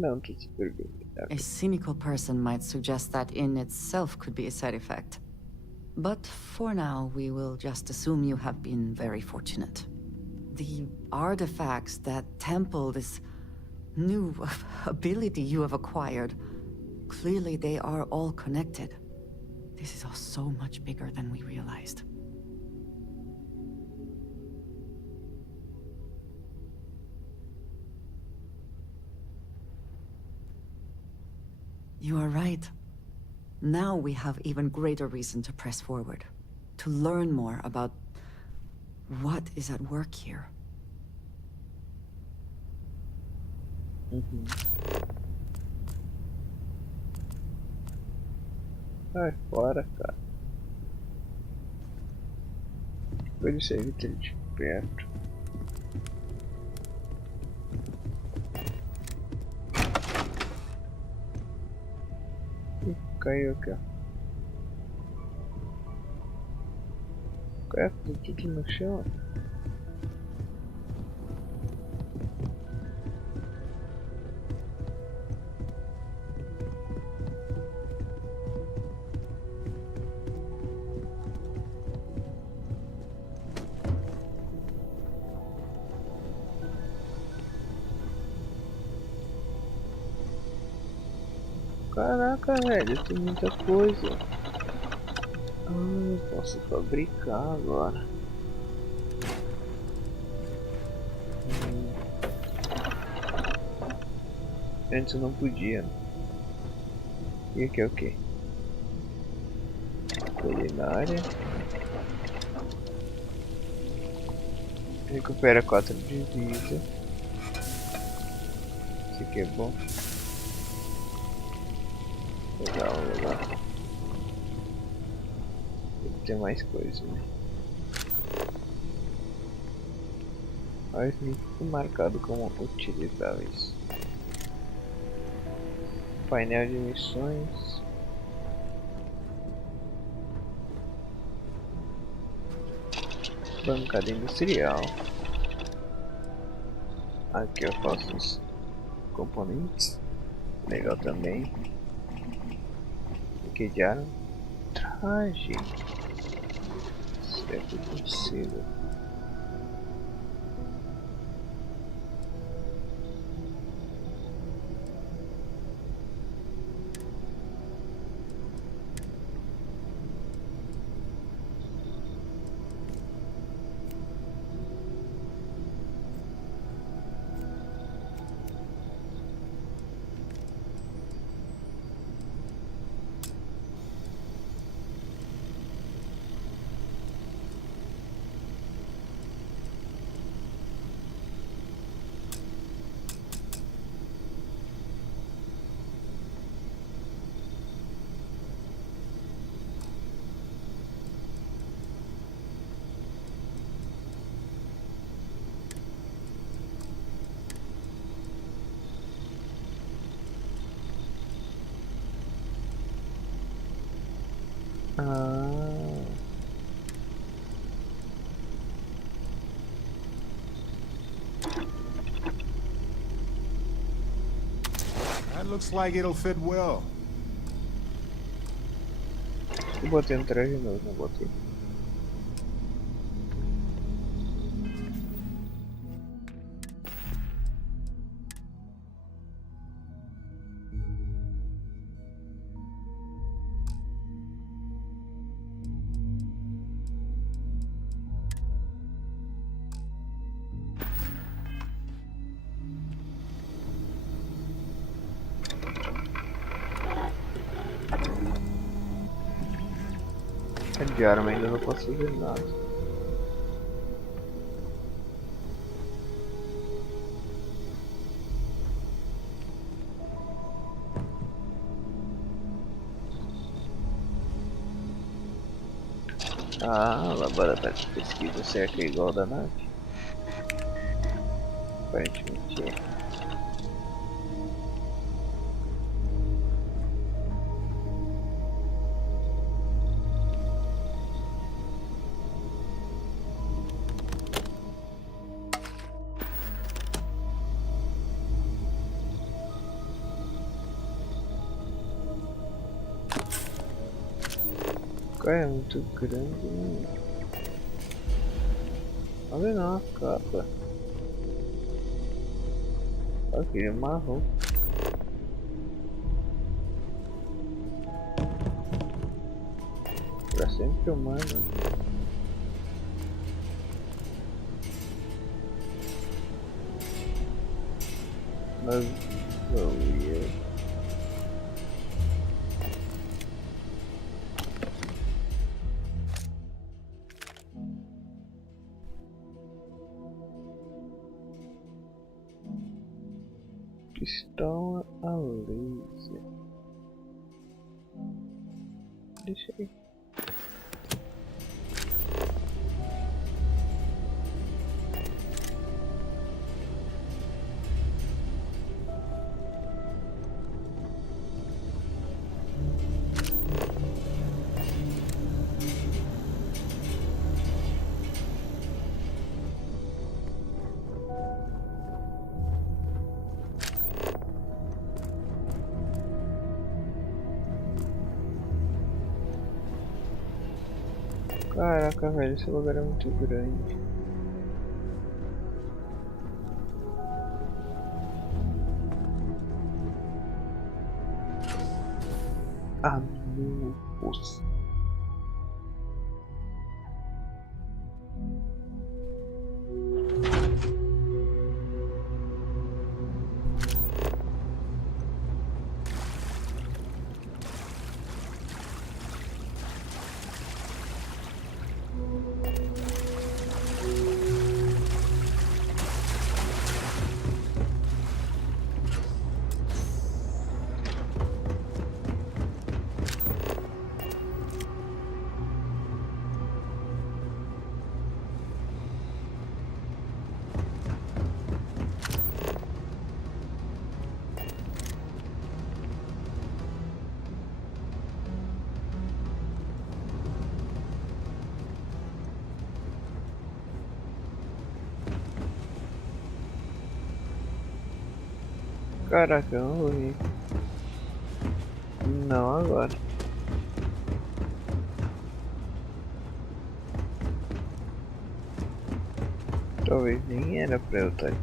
Não, tô super bem. A cynical person might suggest that in itself could be a side effect. But for now, we will just assume you have been very fortunate. The artifacts that temple this new ability you have acquired, clearly they are all connected. This is all so much bigger than we realized. You are right. Now we have even greater reason to press forward, to learn more about what is at work here. Sai fora, cara. Ele chega de perto. Caiu aqui, ó. Caiu tudo no chão. Caraca, velho, tem muita coisa. Eu posso fabricar agora. Antes eu não podia. E aqui é o que? Culinária. Recupera 4 de vida. Isso aqui é bom. Legal, legal. Tem que ter mais coisa, né? Olha isso marcado como utilizáveis. Painel de missões. Bancada industrial. Aqui eu faço os componentes. Legal também. Aqui de arma. Traje. Isso é tudo possível. That looks like it'll fit well. Eu botei no traje novo, não botei. De arma ainda não posso fazer nada. Laboratório de pesquisa, será que é igual da nave? Aparentemente é. Cara, é muito grande, né? Olha não, a capa. Olha que ele marrom. Pra sempre humano. Mas eu ia. Pistola a laser. Deixa aí. Caraca, velho, esse lugar é muito grande. Ah, meu Deus. Caraca, eu não vou vir. Não agora. Talvez nem era pra eu estar aqui.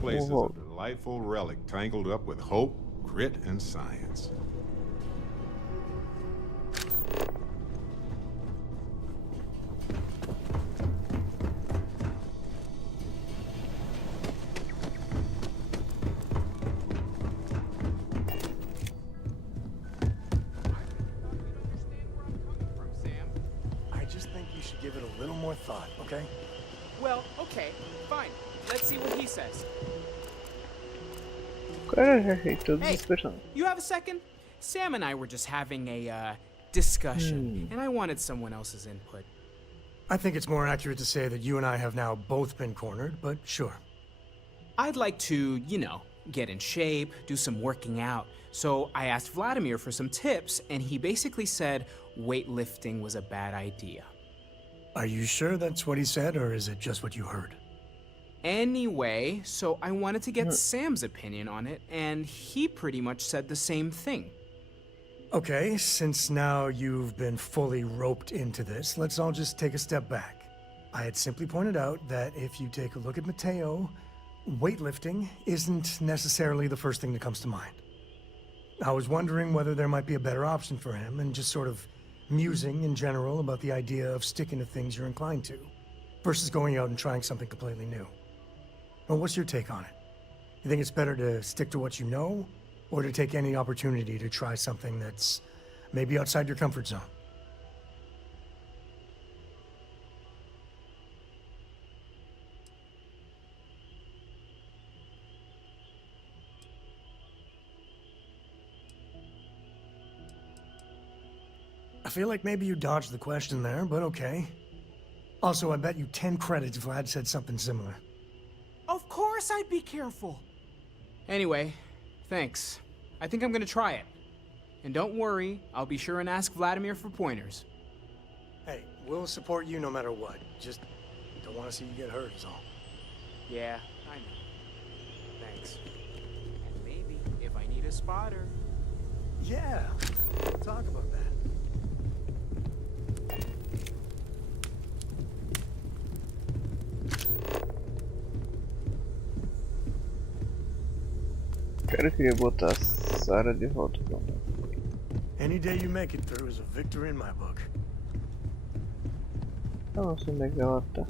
Place is a delightful relic tangled up with hope, grit, and science. I just think you should give it a little more thought, okay? Well, okay, fine. Let's see what he says. Cara, já achei todos os personagens. You have a second? Sam and I were just having a, discussion, and I wanted someone else's input. I think it's more accurate to say that you and I have now both been cornered, but sure. I'd like to, you know, get in shape, do some working out. So I asked Vladimir for some tips, and he basically said weightlifting was a bad idea. Are you sure that's what he said, or is it just what you heard? Anyway, so I wanted to get Sam's opinion on it, and he pretty much said the same thing. Okay, since now you've been fully roped into this, let's all just take a step back. I had simply pointed out that if you take a look at Mateo, weightlifting isn't necessarily the first thing that comes to mind. I was wondering whether there might be a better option for him, and just sort of musing in general about the idea of sticking to things you're inclined to, versus going out and trying something completely new. Well, what's your take on it? You think it's better to stick to what you know, or to take any opportunity to try something that's maybe outside your comfort zone? I feel like maybe you dodged the question there, but okay. Also, I bet you 10 credits Vlad said something similar. Of course I'd be careful. Anyway, thanks. I think I'm gonna try it. And don't worry, I'll be sure and ask Vladimir for pointers. Hey, we'll support you no matter what. Just don't want to see you get hurt is all. Yeah, I know. Thanks. And maybe if I need a spotter. Yeah, we'll talk about that. Cara, eu queria botar a Sarah de volta pra mim. Any day you make it through is a victory in my book. Eu não sei onde é que ela tá.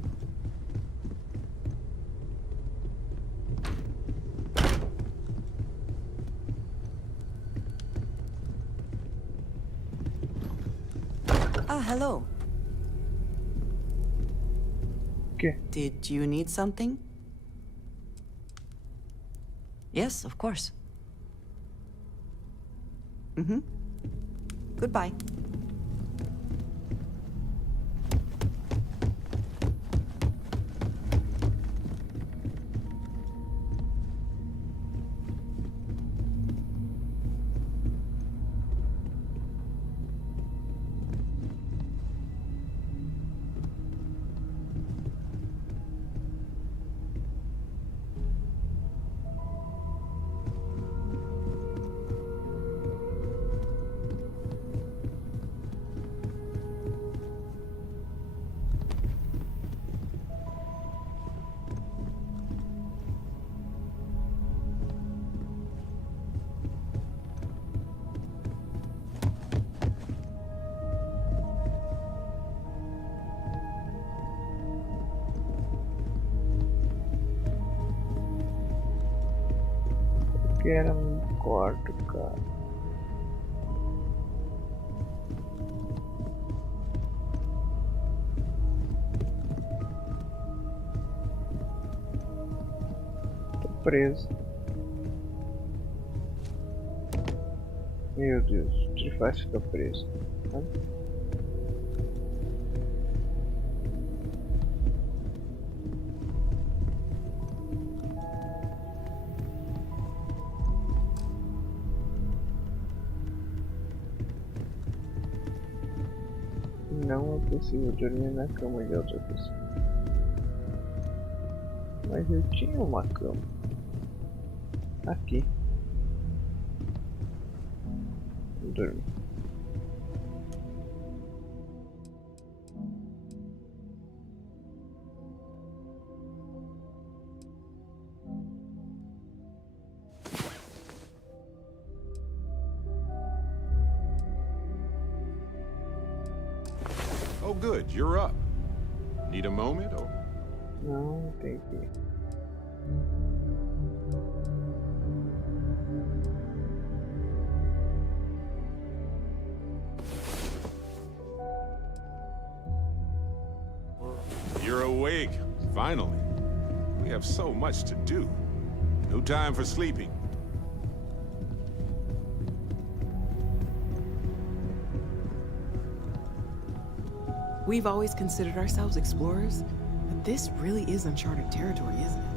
Ah, hello. Okay. Did you need something? Yes, of course. Mm-hmm. Goodbye. Que era um quarto, cara. Tô preso. Meu Deus, te faz ficar preso. Não é possível dormir na cama de outra pessoa. Mas eu tinha uma cama. Aqui. Vou dormir. Oh, good, you're up. Need a moment, or? Não, tem que ir. You're awake, finally. We have so much to do. No time for sleeping. We've always considered ourselves explorers, but this really is uncharted territory, isn't it?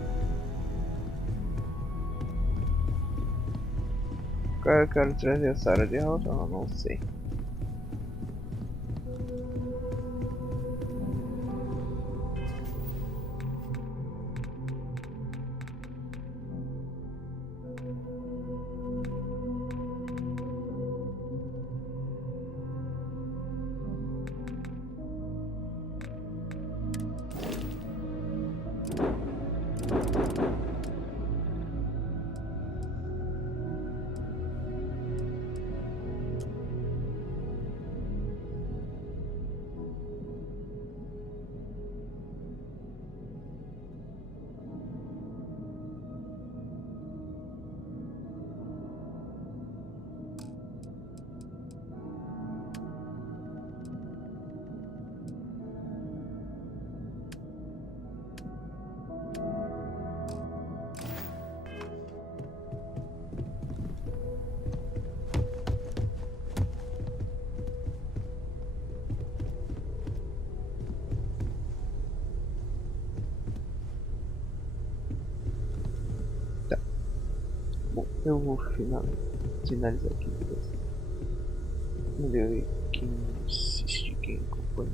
Cara, eu quero trazer a Sarah de volta, eu não sei. Bom, eu vou finalizar aqui, beleza? Valeu quem assiste, quem acompanha.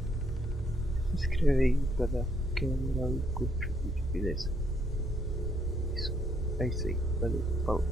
Se inscreve aí para dar canal e curte o vídeo, beleza? É isso aí, valeu, falou.